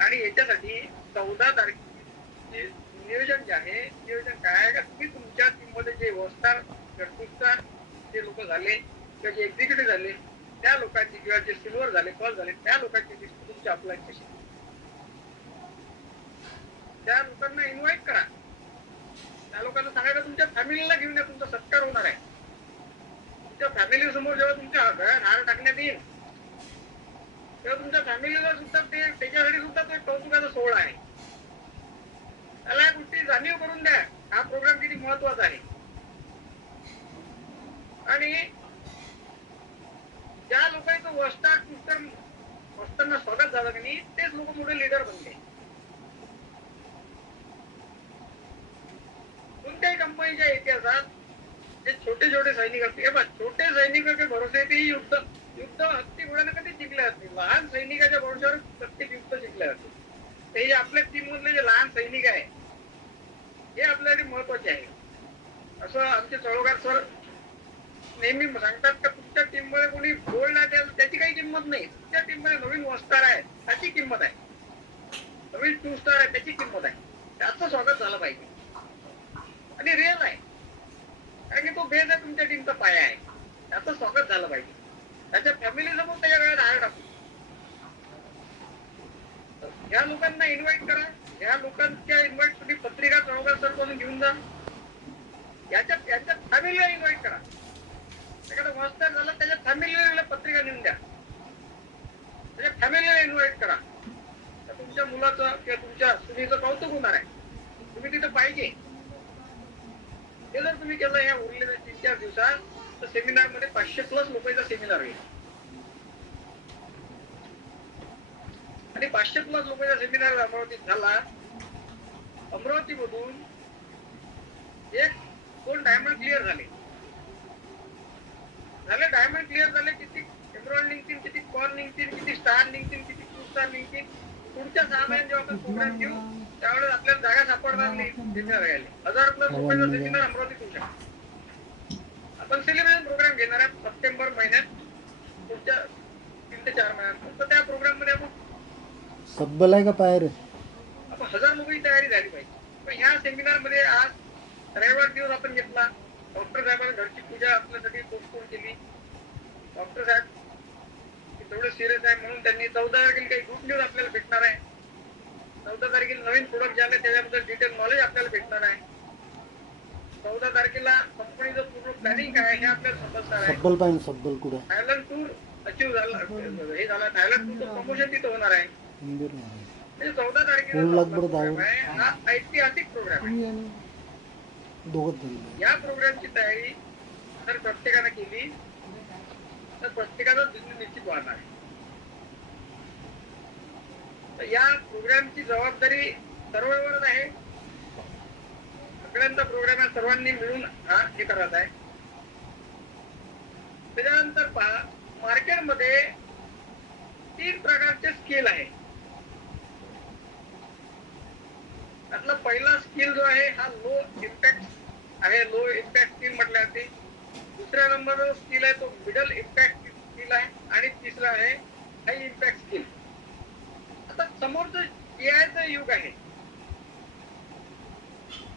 आणि याच्यासाठी 14 तारखेचे नियोजन जे आहे, नियोजन काय आहे का, तुम्ही तुमच्या टीम मध्ये जे 1 स्टार 2 स्टार जे लोक झाले किंवा जे एक्झिक्युटिव्ह झाले त्या लोकांची, किंवा जे सिल्वर झाले, फर्स्ट झाले त्या लोकांची लिस्ट तुमच्या अप्लाय कशी, त्या लोकांना इन्व्हाइट करा. त्या लोकांना सांगायला तुमच्या फॅमिलीला घेऊन या, तुमचा सत्कार होणार आहे. तुमच्या फॅमिली समोर जेव्हा तुमच्या घरात हार टाकण्यात येईल तेव्हा तुमच्या फॅमिलीला सुद्धा त्याच्यासाठी सुद्धा तो एक कौतुकाचा सोहळा आहे. त्याला या गोष्टी जाणीव करून द्या, हा प्रोग्राम किती महत्वाचा आहे. आणि ज्या लोकांचं वस्तांना स्वागत झालं की नाही, तेच लोक मोठे लिडर बनले. कोणत्याही कंपनीच्या इतिहासात जे छोटे छोटे सैनिक असते, छोटे सैनिकांच्या भरोसे ते युद्ध हत्ती घोड्याने कधी जिंकले असते. लहान सैनिकाच्या भरोश्यावर प्रत्येक युद्ध जिंकले जाते. ते जे आपल्या टीम मधले जे लहान सैनिक आहे हे आपल्यासाठी महत्वाचे आहे. असं आमचे चळवळकर सर नेहमी सांगतात का तुमच्या टीम मध्ये कोणी बोल्ड आहे त्याची काही किंमत नाही. तुमच्या टीम मध्ये नवीन 1 स्टार आहे त्याची किंमत आहे, नवीन 2 स्टार आहे त्याची किंमत आहे. त्याचं स्वागत झालं पाहिजे आणि रिअल आहे. कारण की तो बेस आहे, तुमच्या टीमचा पाया आहे, त्याचं स्वागत झालं पाहिजे. त्याच्या फॅमिली समोर त्याच्या वेळेत हार टाकू. या लोकांना इन्व्हाइट करा. या लोकांच्या इन्व्हाइट तुम्ही पत्रिका चळवळकर सर पासून घेऊन जा. याच्या फॅमिलीला इन्व्हाइट करा. एखादा मास्टर झाला त्याच्या फॅमिलीला पत्रिका नेऊन द्या, त्याच्या फॅमिलीला इन्व्हाइट करा. तर तुमच्या मुलाचं किंवा तुमच्या सुनीचं कौतुक होणार आहे. तुम्ही तिथं पाहिजे. हे जर तुम्ही केलं या उरलेल्या 3-4 दिवसात तर सेमिनार मध्ये 500+ लोकांचा सेमिनार होईल आणि 500+ लोकांचा सेमिनार अमरावतीत झाला. अमरावती मधून 1-2 डायमंड क्लिअर झाले. डायमंड क्लिअर झाले. किती एमरॉल्ड निघतील, किती कॉर्न निघतील, किती स्टार निघतील, किती 2 स्टार निघतील. पुढच्या 6 महिन्यात जेव्हा आपण प्रोग्राम घेऊ त्यावेळेस आपल्याला जागा सापडणार नाही सेमिनार घ्यायला. 1000+ लोकांचा सेमिनार अमरावतीत होऊ शकतो. आपण सेलिब्रेशन प्रोग्राम घेणार आहे सप्टेंबर महिन्यात, पुढच्या 3 ते 4 महिन्यात. तर त्या प्रोग्राम मध्ये आपण सब्बल आहे का पायर आपण 1000 लोकांची तयारी झाली पाहिजे. पण ह्या सेमिनार मध्ये आज रविवार दिवस आपण घेतला. डॉक्टर साहेबांनी घरची पूजा आपल्यासाठी पोस्टपोन केली. डॉक्टर साहेब तेवढे सिरियस आहे म्हणून त्यांनी 14 तारखेला काही गुड न्यूज आपल्याला भेटणार आहे. 14 तारखेला नवीन प्रोडक्ट झाले त्याच्याबद्दल डिटेल नॉलेज आपल्याला भेटणार आहे. 14 तारखेला कंपनीचं पूर्ण प्लॅनिंग काय आहे हे आपल्याला समजणार आहे. सब्बल पाहिजे सब्बल कुठं थायलंड टूर अचीव्ह झाला, हे झाला. थायलंड टूरचं प्रमोशन तिथं होणार आहे. म्हणजे 14 तारखेला हा ऐतिहासिक प्रोग्राम आहे. या प्रोग्रामची तयारी जर प्रत्येकाने केली तर प्रत्येकाचा बिझनेस निश्चित वाढणार आहे. तर या प्रोग्रामची जबाबदारी सर्वांवरच आहे. सगळ्यांचा प्रोग्राम आहे, सर्वांनी मिळून हा हे करत आहे. त्याच्यानंतर पहा, मार्केटमध्ये 3 प्रकारचे स्किल आहे. त्यातला पहिला स्किल जो आहे हा लो इम्पॅक्ट आहे. लो इम्पॅक्ट स्किल म्हटलं जाते. दुसऱ्या नंबरचा स्किल आहे तो मिडल इम्पॅक्ट स्किल आहे आणि तिसरा आहे हाय इम्पॅक्ट स्किल. आता समोरचं एआयचं युग आहे.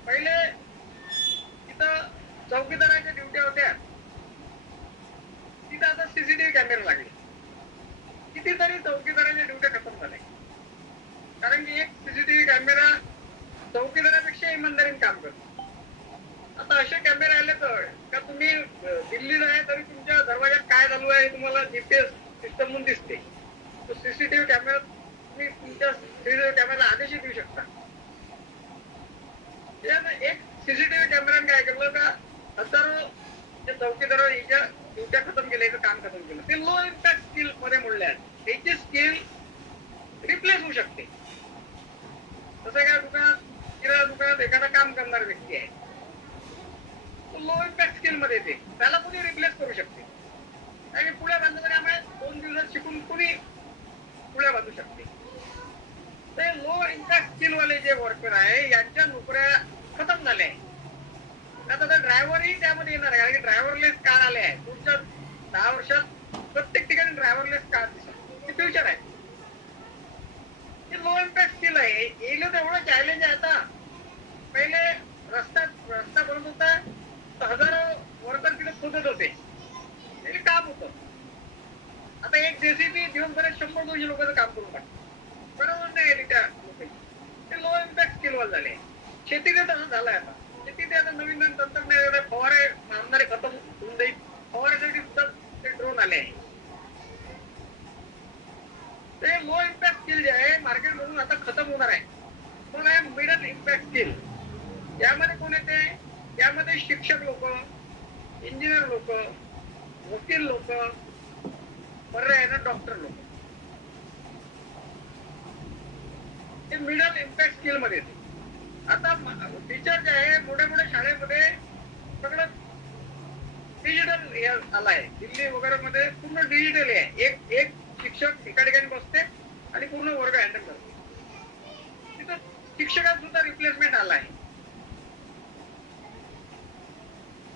पहिले तिथं चौकीदाराच्या ड्युट्या होत्या, तिथं आता सीसीटीव्ही कॅमेरा लागले. कितीतरी चौकीदाराच्या ड्युट्या खतम झाल्या. कारण की एक सीसीटीव्ही कॅमेरा चौकीदारापेक्षा इमानदारीने काम करतो. आता असे कॅमेरे आले तर का तुम्ही दिल्लीला आहे तरी तुमच्या दरवाज्यात काय चालू आहे तुम्हाला जीपीएस सिस्टम म्हणून दिसते. तो सीसीटीव्ही कॅमेरा तुम्ही तुमच्या सीसीटीव्ही कॅमेराला आदेश देऊ शकता. एक सीसीटीव्ही कॅमेराने काय केलं का हजारो जे चौकीदार याच्या ड्युट्या खतम केल्या, काम खतम केलं. ते लो इम्पॅक्ट स्किल मध्ये मोडले आहेत. त्याची स्किल रिप्लेस होऊ शकते. तसं काय किराणा दुकानात एखादा काम करणारा व्यक्ती आहे, लो इम्पॅक्ट स्किल मध्ये येते, त्याला कुणी रिप्लेस करू शकते. आणि पुढे बांधण्याचं काम आहे, 2 दिवसात शिकून कुणी पुढे बांधू शकते. ते लो इम्पॅक्ट स्किल वाले जे वर्कर आहे यांच्या नोकऱ्या खतम झाल्या आहे. आता ड्रायव्हरही त्यामध्ये येणार आहे. कारण की ड्रायव्हरलेस कार आले आहे. पुढच्या 10 वर्षात प्रत्येक ठिकाणी ड्रायव्हरलेस कार दिसेल. ते फ्युचर आहे. हे लो इम्पॅक्ट स्किल आहे. येईल तेवढं चॅलेंज आहे. आता पहिले रस्ता बनत होता तर हजारो वर्कर तिथे खोदत होते, ते काम होतं. आता एक जेसीबी दिवसभरात 100-200 लोकांचं काम करून टाकतो. बरोबर नाही त्या लोकांची. ते लो इम्पॅक्ट स्किल वर झाले. शेतीने तसं झालंय. आता शेतीचे आता नवीन तंत्रज्ञान फवारे मारणारे खतम होऊन जाईल. फवाऱ्यासाठी सुद्धा ते ड्रोन आले आहे. ते लो इम्पॅक्ट स्किल जे आहे मार्केट मधून आता खतम होणार आहे. पण आहे मिडल इम्पॅक्ट स्किल. यामध्ये कोण येते? यामध्ये शिक्षक लोक, इंजिनियर लोक, वकील लोक, पर्यायाने डॉक्टर लोक, हे मिडल इम्पॅक्ट स्किल मध्ये येते. आता टीचर जे आहे मोठ्या मोठ्या शाळेमध्ये सगळं डिजिटल आलाय. दिल्ली वगैरे मध्ये पूर्ण डिजिटल आहे. एक शिक्षक एका ठिकाणी बसते आणि पूर्ण वर्ग हँडल करते. तिथं शिक्षकात सुद्धा रिप्लेसमेंट आला आहे.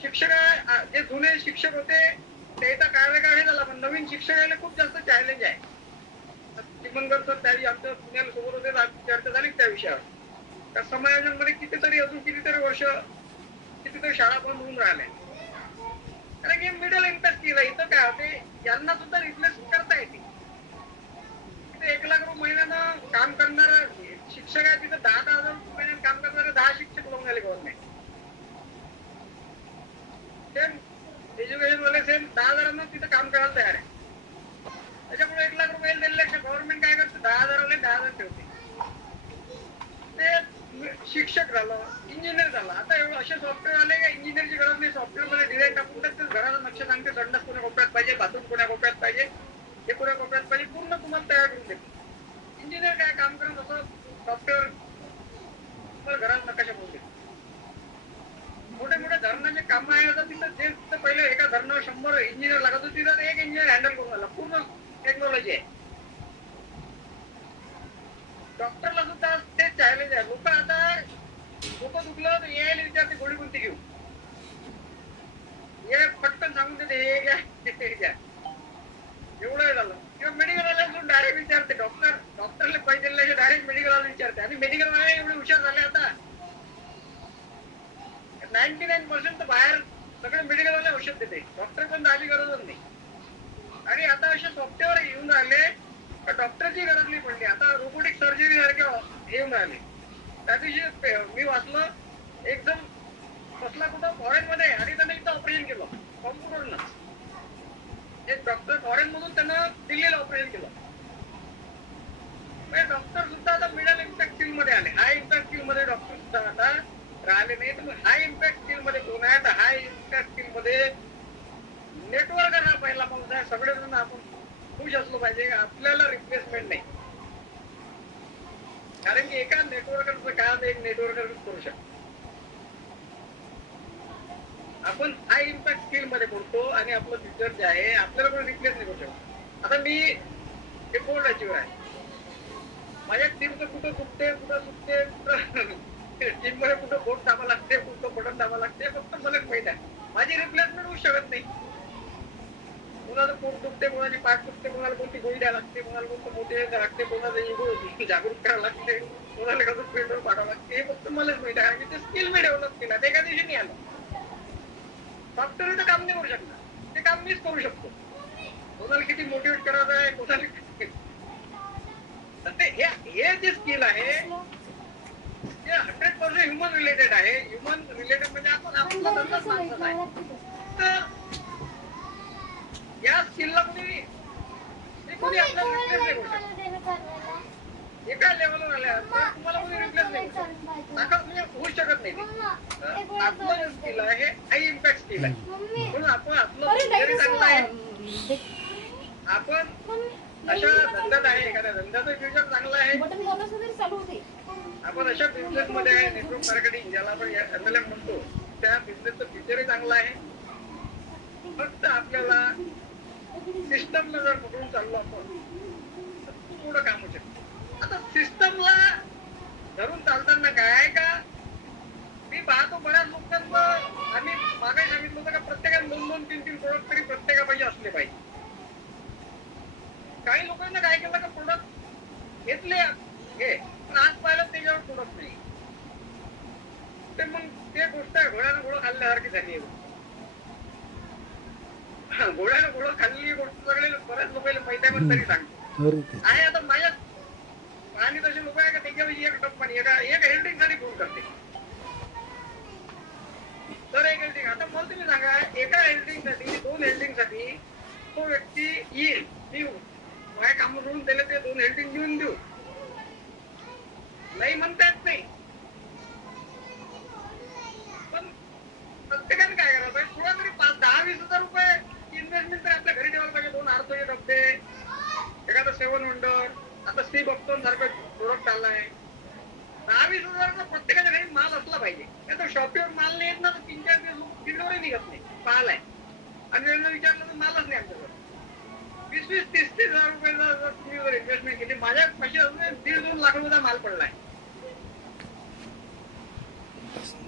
शिक्षक जे जुने शिक्षक होते त्याचा कार्यकाळ झाला, पण नवीन शिक्षकाला खूप जास्त चॅलेंज आहे. चिमनकर सर त्यावेळी आमच्या पुण्याला सोबत होते, चर्चा झाली त्या विषयावर. त्या समायोजन मध्ये कितीतरी वर्ष कितीतरी शाळा बंद होऊन राहिल्या. कारण की मिडल इम्पॅक्ट स्किल आहे. इथं काय होते यांना सुद्धा रिप्लेस करता येते. तिथे 1 लाख रुपये महिन्यानं काम करणार शिक्षक आहे, तिथे 10,000 रुपये महिन्यानं काम करणारे 10 शिक्षक लावून आले गव्हर्नमेंट. सेम एज्युकेशन वाले सेम 10,000 तिथे काम करायला तयार आहे. त्याच्यामुळे 1 लाख रुपये दिलेले गव्हर्नमेंट काय करते 10,000 वाले 10,000 ठेवते. ते शिक्षक झालं, इंजिनियर झाला. आता एवढं असे सॉफ्टवेअर आले का इंजिनियरची गरज नाही. सॉफ्टवेअर मध्ये डिझाईन टाकून घराला नक्षी डॉक्टरला सुद्धा तेच चॅलेंज आहे. लोक आता डोकं दुखलं तर यायला विचारते गोळी कोणती घेऊ, हे पटकन सांगून देते हे घ्या हे घ्या, एवढं झालं. किंवा मेडिकल वाल्याला डायरेक्ट विचारते, डॉक्टरला पैसे दिले डायरेक्ट मेडिकल वाला विचारते. आणि मेडिकल वाले एवढे हुशार झाले आता, 99% तर बाहेर सगळे मेडिकल वाले औषध देते, डॉक्टर पण आधी गरजच नाही. आणि आता असे सॉफ्टवेअर येऊन आले डॉक्टरची गरज नाही पडली. आता रोबोटिक सर्जरी सारखे येऊन आले. त्या दिवशी मी वाचलं, एक जण बसला कुठं फॉरेन मध्ये आणि त्याने इथं ऑपरेशन केलं कॉम्प्युटरनं. एक डॉक्टर फॉरेन मधून त्यानं दिल्लीला ऑपरेशन केलं. डॉक्टर सुद्धा आता मिडल इम्पॅक्ट स्किल मध्ये आले, हाय इम्पॅक्ट स्किल मध्ये डॉक्टर सुद्धा आता राहिले नाही. तर हाय इम्पॅक्ट स्किल मध्ये कोण आहे, तर हाय इम्पॅक्ट स्किल मध्ये नेटवर्क हा पहिला पाऊस आहे. सगळेजण आपण खुश असलो पाहिजे, आपल्याला रिप्लेसमेंट नाही. कारण की एका नेटवर्करचं काम एक नेटवर्कर करू शकतो. आपण हाय इम्पॅक्ट स्किल मध्ये पडतो आणि आपलं फ्युचर जे आहे आपल्याला पण रिप्लेस नाही करू शकतो. आता मी एक बोर्ड अचीवर आहे, माझ्या टीमचं कुठं चुकते कुठं चुकते, कुठं टीम मध्ये कुठं बोट दाबा लागते कुठं बटन दाबा लागते, फक्त मलाच माहित आहे. माझी रिप्लेसमेंट होऊ शकत नाही. कोणाला पोट दुखते, कोणाची पाठ दुखते, कोणाला कोणती गोळी द्यायला लागते, कोणाला कोणतं मोठे लागते, कोणाला इगो जागरूक करावं लागते, कोणाला कसं पेट्रोल पाठावं लागते, हे फक्त मलाच माहित आहे. आणि ते स्किल मी डेव्हलप केलं, ते एका दिवशी नाही आलं. सॉफ्टवेअर तर काम नाही करू शकणार, ते काम मीच करू शकतो. कोणाला किती मोटिवेट करायचं आहे, कोणाला हे जे स्किल आहे ते 100% ह्युमन रिलेटेड आहे. ह्युमन रिलेटेड म्हणजे आपण आपला धंदाच माणसाचा आहे. तर या स्किलला कोणी आपल्याला रिप्लेस नाही करू शकत. एका लेवलवर आल्या तर तुम्हाला कोणी रिप्लेस नाही करू शकत, म्हणजे होऊ शकत नाही. आपलं स्किल आहे हाय इम्पॅक्ट स्किल आहे. म्हणून आपण आपलं चांगलं आहे, आपण अशा धंद्यात आहे, एखाद्या धंद्याचं फ्युचर चांगलं आहे, आपण अशा बिझनेस मध्ये आहे, नेटवर्क मार्केटिंग ज्याला आपण MLM म्हणतो, त्या बिझनेसचं फ्युचरही चांगलं आहे. फक्त आपल्याला सिस्टमला जर पकडून चाललो आपण तर थोडं काम होऊ शकतं. आता सिस्टमला धरून चालताना काय का मी पाहतो बऱ्याच लोकांना, आम्ही मागे सांगितलं होतं का प्रत्येकाने 2-2, 3-3 प्रोडक्ट तरी प्रत्येकापाशी असले पाहिजे. काही लोकांना काय केलं का प्रोडक्ट घेतले हे पण आज पाहिलं त्याच्यावर प्रोडक्ट नाही, ते मग ते गोष्ट आहे घोड्यानं घोडं खाल्ल्यासारखी झाली आहे. घोड्यानं घोडं खाल्ली गोष्ट सगळे बऱ्याच लोकांना माहिती आहे, पण तरी सांगतो आहे. आता माझ्या आणि तसे लोक आहे का त्याच्याविषयी एक कंपनी एक हेल्डिंग साठी फोन करते, तर एक हेल्डिंग. आता मला तुम्ही सांगा, एका हेल्डिंग साठी 2 हेल्डिंग साठी तो व्यक्ती येईल, मी माझ्या काम सोडून दिले ते 2 हेल्डिंग घेऊन देऊ, नाही म्हणता येत नाही. पण प्रत्येकाने काय करायला पाहिजे, थोडा तरी 5-10-20 हजार रुपये इन्व्हेस्टमेंट तर आपल्या घरी ठेवायला पाहिजे. 2 आरतोचे डबे, एखादा 7 वंडर, आता सी बघतो सारखं प्रोडक्ट आलाय. 10-20 हजाराचा प्रत्येकाच्या घरी माल असला पाहिजे. आता शॉपीवर माल नाही येत ना, तर 3-4 दिवस किलोही निघत नाही, पाहिलाय. आणि त्यांना विचारलं तर मालच नाही आमच्याकडे. 20-20, 30-30 हजार रुपये जर तुम्ही जर इन्व्हेस्टमेंट केली, माझ्या पैसे 1.5-2 लाख रुपयाचा माल पडलाय,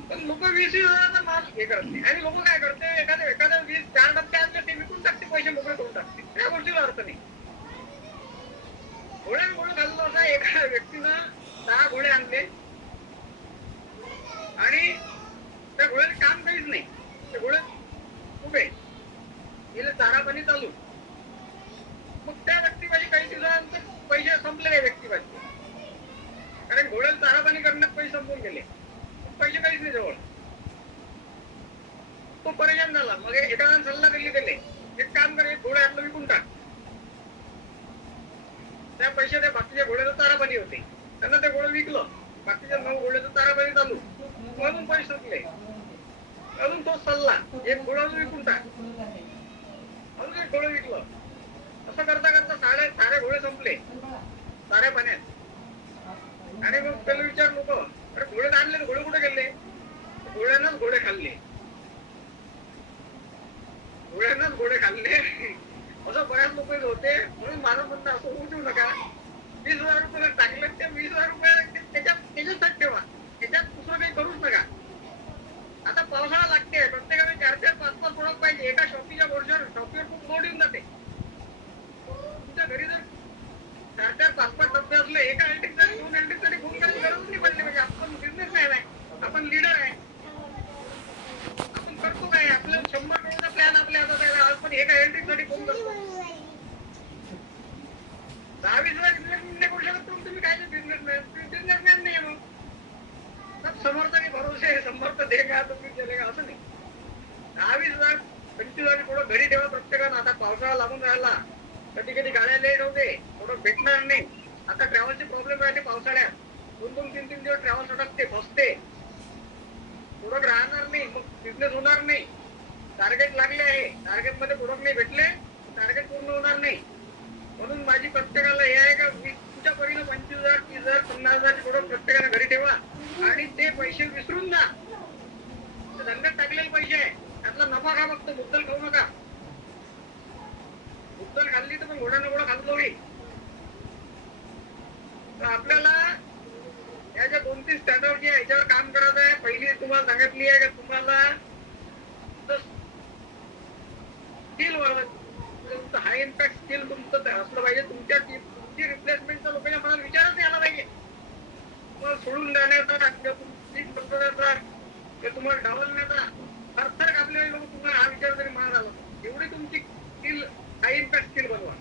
पण लोक 20-20 हजाराचा माल हे करत नाही. आणि लोक काय करते, एखाद्या 20-4 डबे आणले ते विकून टाकते, पैसे मोकळे करून टाकते. त्या गोष्टीला अर्थ नाही. घोड्यानं घोडं खाल्लं होतं, एका व्यक्तीनं 10 घोडे आणले आणि त्या घोड्याने काम काहीच नाही, ते घोडे उभे गेले, चारा पाणी चालू. मग त्या व्यक्तीपाशी काही दिवसानंतर पैसे संपले नाही व्यक्तीपाशी, कारण घोड्याला चारा पाणी करण्यात पैसे संपून गेले, पैसे काहीच नाही जवळ. तो परेशान झाला. मग एखादा सल्ला दिले, एक काम कर, एक घोडे आपलं विकून टाक, त्या पैसे त्या बाकीच्या घोड्याचं चारा पाणी होते, त्यांना ते घोडं विकलं, बाकीच्या 9 घोड्याचं चारा पाणी चालू, अजून पैसे संपले, अजून तो सल्ला, एक घोडं विकून टाक, अजून एक घोडं विकलं. असं करता करता सारे घोडे संपले साऱ्या पाण्यात. आणि मग त्याला विचार लोक, अरे घोडे आणले तर घोडे कुठे गेले, घोड्यानंच घोडे खाल्ले, घोड्यानंच घोडे खाल्ले. असं बऱ्याच लोक होते. म्हणून माझं म्हणणं असं होऊ देऊ नका. 20,000 रुपये टाकलं, त्या 20,000 रुपये त्याच्यात ठेवा, त्याच्यात दुसरं काही करूच नका. आता पावसाळा लागते, प्रत्येकाने 4-4, 5-5 प्रोडक्ट पाहिजे. एका शॉपीच्या वर्षावर शॉपीवर खूप लोड येऊन जाते. तुमच्या घरी जर 4-4, 5-5 डब्बे असले, एका हँडीसाठी 2 हँडीसाठी फोन करायची गरज नाही पडली. म्हणजे आपण बिझनेसमॅन आहे, आपण लीडर आहे, आपण करतो काय, आपलं 100 करोडचा प्लॅन आपल्या हातात आहे, आपण एका हँडीसाठी फोन करतो. 10-20 बिझनेस करू शकत तुम्ही काय बिझनेसमॅन नाही मग. समर्थ के भरोसे समर्थ देगा तो फिर चलेगा असं नाही. 10-20 25 थोडं घरी ठेवा प्रत्येकानं. आता पावसाळा लागून राहिला, कधी कधी गाड्या लेट होते, थोडं भेटणार नाही. आता ट्रॅव्हलचे प्रॉब्लेम राहते पावसाळ्यात, 2-2, 3-3 दिवस ट्रॅव्हल अटकते, फसते, प्रोडक्ट राहणार नाही, मग बिझनेस होणार नाही. टार्गेट लागले आहे, टार्गेट मध्ये प्रोडक्ट नाही भेटले, टार्गेट पूर्ण होणार नाही. म्हणून माझी प्रत्येकाला हे आहे का, तुमच्या परीनं 25,000, 30,000, 50,000 प्रोडक्ट प्रत्येकाने घरी ठेवा आणि ते पैसे विसरून जा. धंद्यात टाकलेले पैसे आहे, त्यातला नफा खा, फक्त मुद्दल खाऊ नका. मुद्दल खाल्ली तर मग घोड्यानं घोडा खाल्लो होईल. तर आपल्याला या ज्या 2-3 स्ट्रॅटर्जी आहे याच्यावर काम करायचं आहे. पहिली तुम्हाला सांगितली आहे का तुम्हाला स्किल तुमचं हाय इम्पॅक्ट स्किल तुमचं असलं पाहिजे. तुमच्या तुमची रिप्लेसमेंटचा लोकांच्या मनात विचारच नाही आला पाहिजे. तुम्हाला सोडून देण्याचा किंवा तुमची तुम्हाला डावलण्याचा अर्थात आपल्या लोक तुम्हाला हा विचार तरी मनात आला. एवढी तुमची स्किल हाय इम्पॅक्ट स्किल बनवा.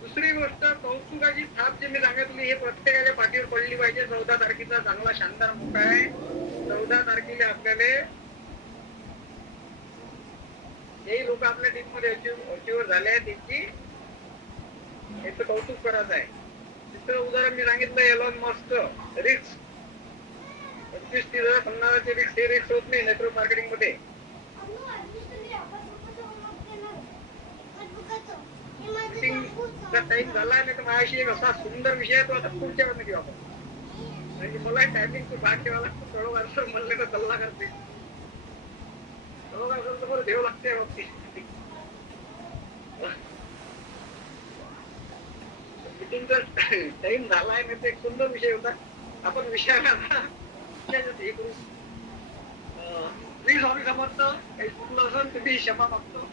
दुसरी गोष्ट, कौतुकाची थाप जी मी सांगितली हे प्रत्येकाच्या पाठीवर पडली पाहिजे. 14 तारखेचा चांगला शानदार मोठा आहे. 14 तारखेला आपल्याला हे लोक आपल्या टीम मध्ये अचीवर झाले आहेत, त्यांची याचं कौतुक करायचं आहे. तिसरं उदाहरण मी सांगितलं, एलॉन मस्क रिक्स 25-30,000, 50,000 रिक्स, हे रिक्स होत नाही नेटवर्क मार्केटिंग मध्ये. टाइम झाला नाही तर माझ्याशी एक असा सुंदर विषय आहे, तो आता पुढच्या मध्ये घेऊ आपण. म्हणजे मला टायमिंग भाग ठेवा लागतो. थोडं वर्ष म्हणलं तर सल्ला करते, ठेव लागते बाबतीत. मीटिंगचा टाइम झालाय नाही तर एक सुंदर विषय होता. आपण विषयाला हे करू. प्लीज आम्ही समजतो, काही चुकलं असेल तुम्ही क्षमा मागतो.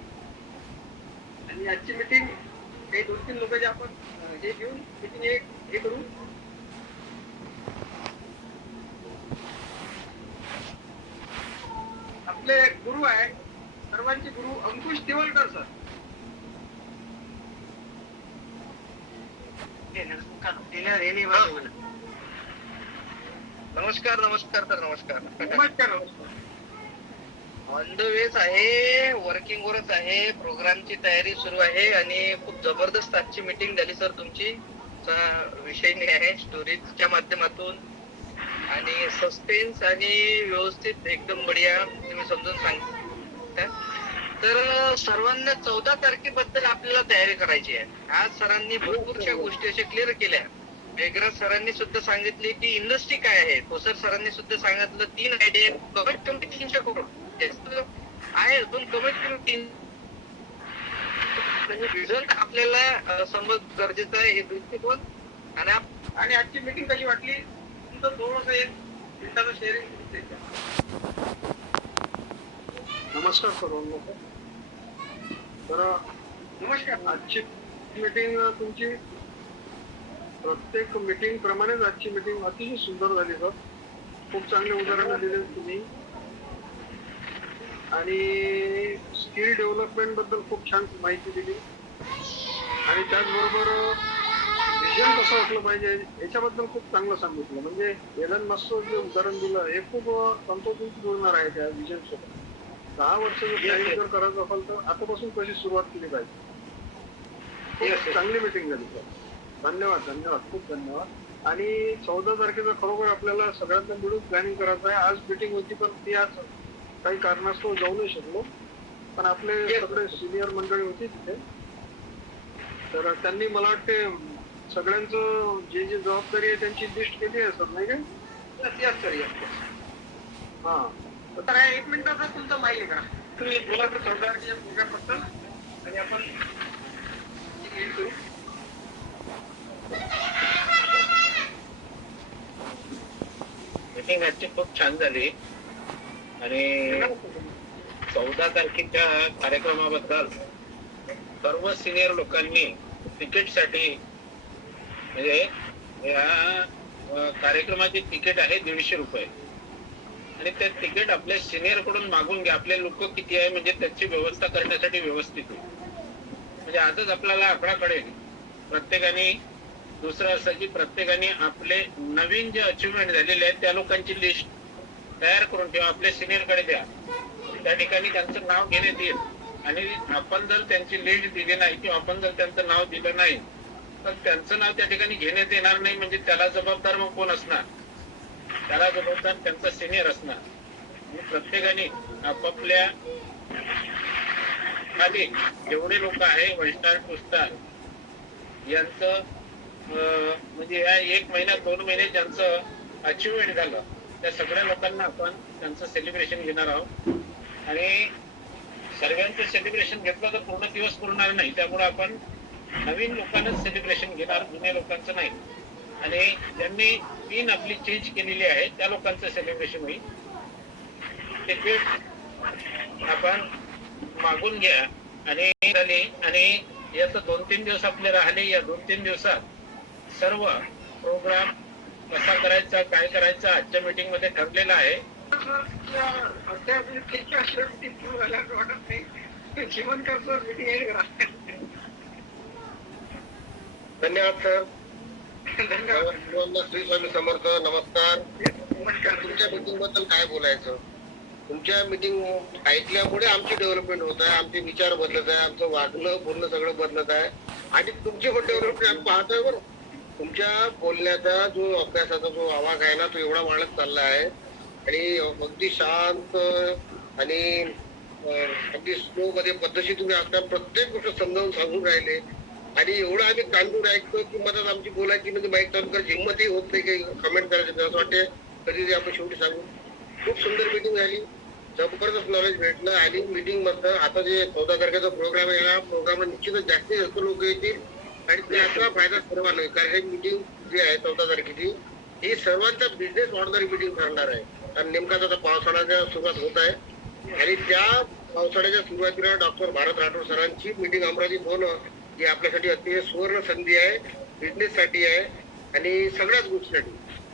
आणि आजची मीटिंग काही 2-3 लोकांचे आपण हे घेऊन मीटिंग हे करू. आपले गुरु आहे, सर्वांचे गुरु अंकुश तिवलकर सर. नमस्कार नमस्कार सर, नमस्कार. नमस्कार. ऑन द वेच आहे, वर्किंग वरच आहे, प्रोग्रामची तयारी सुरू आहे आणि खूप जबरदस्त आजची मीटिंग झाली सर तुमची. विषय नाही आहे, स्टोरीजच्या माध्यमातून आणि सस्पेन्स आणि व्यवस्थित एकदम बढिया तुम्ही समजून सांगता. तर सर्वांना 14 तारखेबद्दल आपल्याला तयारी करायची आहे. आज सरांनी भरपूरशा गोष्टी अशा क्लिअर केल्या. मेघराज सरांनी सुद्धा सांगितले की इंडस्ट्री काय आहे. कोसर सरांनी सुद्धा सांगितलं 3 आयडिया, कमीत कमी 300 करोड आहे, पण कमीत कमी 3 रिझल्ट आपल्याला समज गरजेचं आहे हे दृष्टिकोन. आणि आजची मीटिंग कशी वाटली तुमचं थोडंसं एक मिनिटाचं शेअरिंग. नमस्कार सर्वांना. तर नमस्कार. आजची मीटिंग तुमची प्रत्येक मीटिंग प्रमाणेच आजची मीटिंग अतिशय सुंदर झाली सर. खूप चांगले उदाहरण दिले तुम्ही आणि स्किल डेव्हलपमेंट बद्दल खूप छान माहिती दिली आणि त्याचबरोबर विजन कसं असलं पाहिजे याच्याबद्दल खूप चांगलं सांगितलं. म्हणजे एलन मस्क जे उदाहरण दिलं हे खूप तंतोतंत जुळणार आहे त्या विजन सोबत. 10 वर्ष जर प्लॅनिंग जर करायचं असेल तर आतापासून कशी सुरुवात केली पाहिजे. खूप चांगली मीटिंग झाली सर. धन्यवाद धन्यवाद, खूप धन्यवाद. आणि 14 तारखेला खरोखर आपल्याला सगळ्यांना मिळून प्लॅनिंग करायचं आहे. आज मीटिंग होती पण ती आज काही कारणास्तव जाऊ नाही शकलो, पण आपले सगळे सिनियर मंडळी होती तिथे. तर त्यांनी मला वाटते सगळ्यांचं जे जे जबाबदारी आहे त्यांची लिस्ट केली आहे सर, नाही काय? हा. तर 1 मिनिटाचा तुमचा माहिती करा तुम्ही बोला तर 14 तारखेच्या प्रोग्राम बद्दल आणि आपण मीटिंग आजची खूप छान झाली आणि 14 तारखेच्या कार्यक्रमाबद्दल सर्व सिनियर लोकांनी तिकीटसाठी म्हणजे या कार्यक्रमाची तिकीट आहे 150 रुपये आणि ते तिकीट आपल्या सिनियर कडून मागून घ्या. आपले लोक किती आहे म्हणजे त्याची व्यवस्था करण्यासाठी व्यवस्थित होईल. म्हणजे आजच आपल्याला आकडा कळेल. प्रत्येकाने दुसरं असं की प्रत्येकाने आपले नवीन जे अचिव्हमेंट झालेले आहेत त्या लोकांची लिस्ट तयार करून ठेवा. आपल्या सिनियर कडे द्या. त्या ठिकाणी त्यांचं नाव घेण्यात येईल आणि आपण जर त्यांची लिस्ट दिली नाही किंवा आपण जर त्यांचं नाव दिलं नाही तर त्यांचं नाव त्या ठिकाणी घेण्यात येणार नाही. म्हणजे त्याला जबाबदार मग कोण असणार? त्याला जबाबदार त्यांचा सिनियर असणार. प्रत्येकाने आपापल्या खाली जेवढे लोक आहे वैष्णव पुस्तार यांचं म्हणजे या 1 महिना 2 महिने ज्यांचं अचिव्हमेंट झालं त्या सगळ्या लोकांना आपण त्यांचं सेलिब्रेशन घेणार आहोत आणि सर्वांचं सेलिब्रेशन घेतलं तर पूर्ण दिवस पुरणार नाही. त्यामुळे आपण नवीन लोकांनाच सेलिब्रेशन घेणार, जुन्या लोकांचं नाही. आणि ज्यांनी पिन आपली चेंज केलेली आहे त्या लोकांचं सेलिब्रेशन होईल. तिकीट आपण मागून घ्या आणि झाले आणि याचं 2-3 दिवस आपले राहिले. या 2-3 दिवसात सर्व प्रोग्राम कसा करायचा काय करायचा आजच्या मीटिंग मध्ये ठरलेला आहे. धन्यवाद सर. श्री स्वामी समर्थ. नमस्कार. तुमच्या मीटिंग बद्दल काय बोलायचं? तुमच्या मीटिंग ऐकल्यामुळे आमची डेव्हलपमेंट होत आहे, आमचे विचार बदलत आहे, आमचं वागणं बोलणं सगळं बदलत आहे आणि तुमची पण डेव्हलपमेंट आम्ही पाहतोय. बरं, तुमच्या बोलण्याचा जो अभ्यासाचा जो आवाज आहे ना तो एवढा वाढत चालला आहे आणि अगदी शांत आणि अगदी स्लो मध्ये पद्धतशीर तुम्ही आता प्रत्येक गोष्ट समजावून सांगून राहिले आणि एवढं आम्ही कांदून ऐकतो की मदत आमची बोलायची म्हणजे माईक चालू करायची हिंमतही होत नाही काही कमेंट करायची. असं वाटते कधी आपण शेवटी सांगू. खूप सुंदर मीटिंग झाली, जबरदस्त नॉलेज भेटलं आणि मीटिंग मधलं आता जे 14 तारखेचा प्रोग्राम आहे या प्रोग्रामला निश्चितच जास्तीत जास्त लोक येतील आणि त्याचा फायदा सर्वांना होईल. कारण हे मीटिंग जी आहे 14 तारखेची ही सर्वांचा बिझनेस वाढणारी मीटिंग ठरणार आहे. आणि नेमकाच आता पावसाळ्याच्या सुरुवात होत आहे आणि त्या पावसाळ्याच्या सुरुवातीला डॉक्टर भारत राठोड सरांची मीटिंग अमरावतीत होणं ही आपल्यासाठी अतिशय सुवर्ण संधी आहे, बिझनेस साठी आहे आणि सगळ्याच गोष्टीसाठी.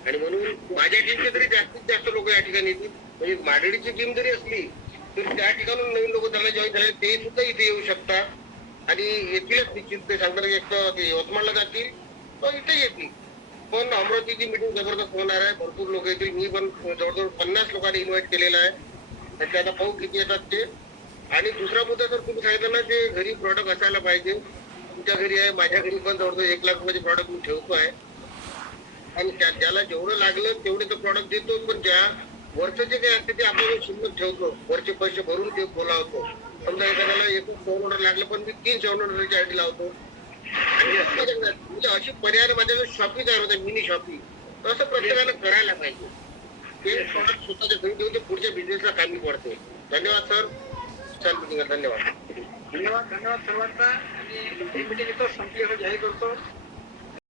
आणि म्हणून माझ्या टीमचे तरी जास्तीत जास्त लोक या ठिकाणी येतील. म्हणजे माडेडीची टीम जरी असली तरी त्या ठिकाणून नवीन लोक त्यांना जॉईन झाले ते सुद्धा इथे येऊ शकतात आणि येतीलच निश्चित. ते सांगतात एक तर यवतमाळला जातील तर इथे येतील. पण अमरावतीची मीटिंग जबरदस्त होणार आहे, भरपूर लोक येतील. मी पण जवळजवळ 50 लोकांनी इन्व्हाइट केलेलं आहे. त्याचे आता पाहू किती येतात ते. आणि दुसरा मुद्दा तर तुम्ही सांगितलं ना ते घरी प्रॉडक्ट असायला पाहिजे. तुमच्या घरी आहे, माझ्या घरी पण जवळजवळ 1 लाख रुपयाचे प्रॉडक्ट मी ठेवतो आहे आणि ज्याला जेवढं लागलं तेवढे तर प्रॉडक्ट देतो. पण ज्या वरचं जे काही असते ते आपण शिल्लक ठेवतो, वरचे पैसे भरून ते बोलावतो. समजा एखाद्याला 1 $700 लागलं पण मी 3 $700ची आयडी लावतो आणि म्हणजे अशी पर्याय माझ्याकडे शॉपी तयार होते, मिनी शॉपी. तसं प्रत्येकानं करायला पाहिजे. ते प्रॉडक्ट स्वतःच्या घरी ठेवून ते पुढच्या बिझनेसला कामी पडते. धन्यवाद सर. छान मीटिंग. धन्यवाद. धन्यवाद सर्वांना. आणि ही मीटिंग इथं संपली असं जाहीर करतो.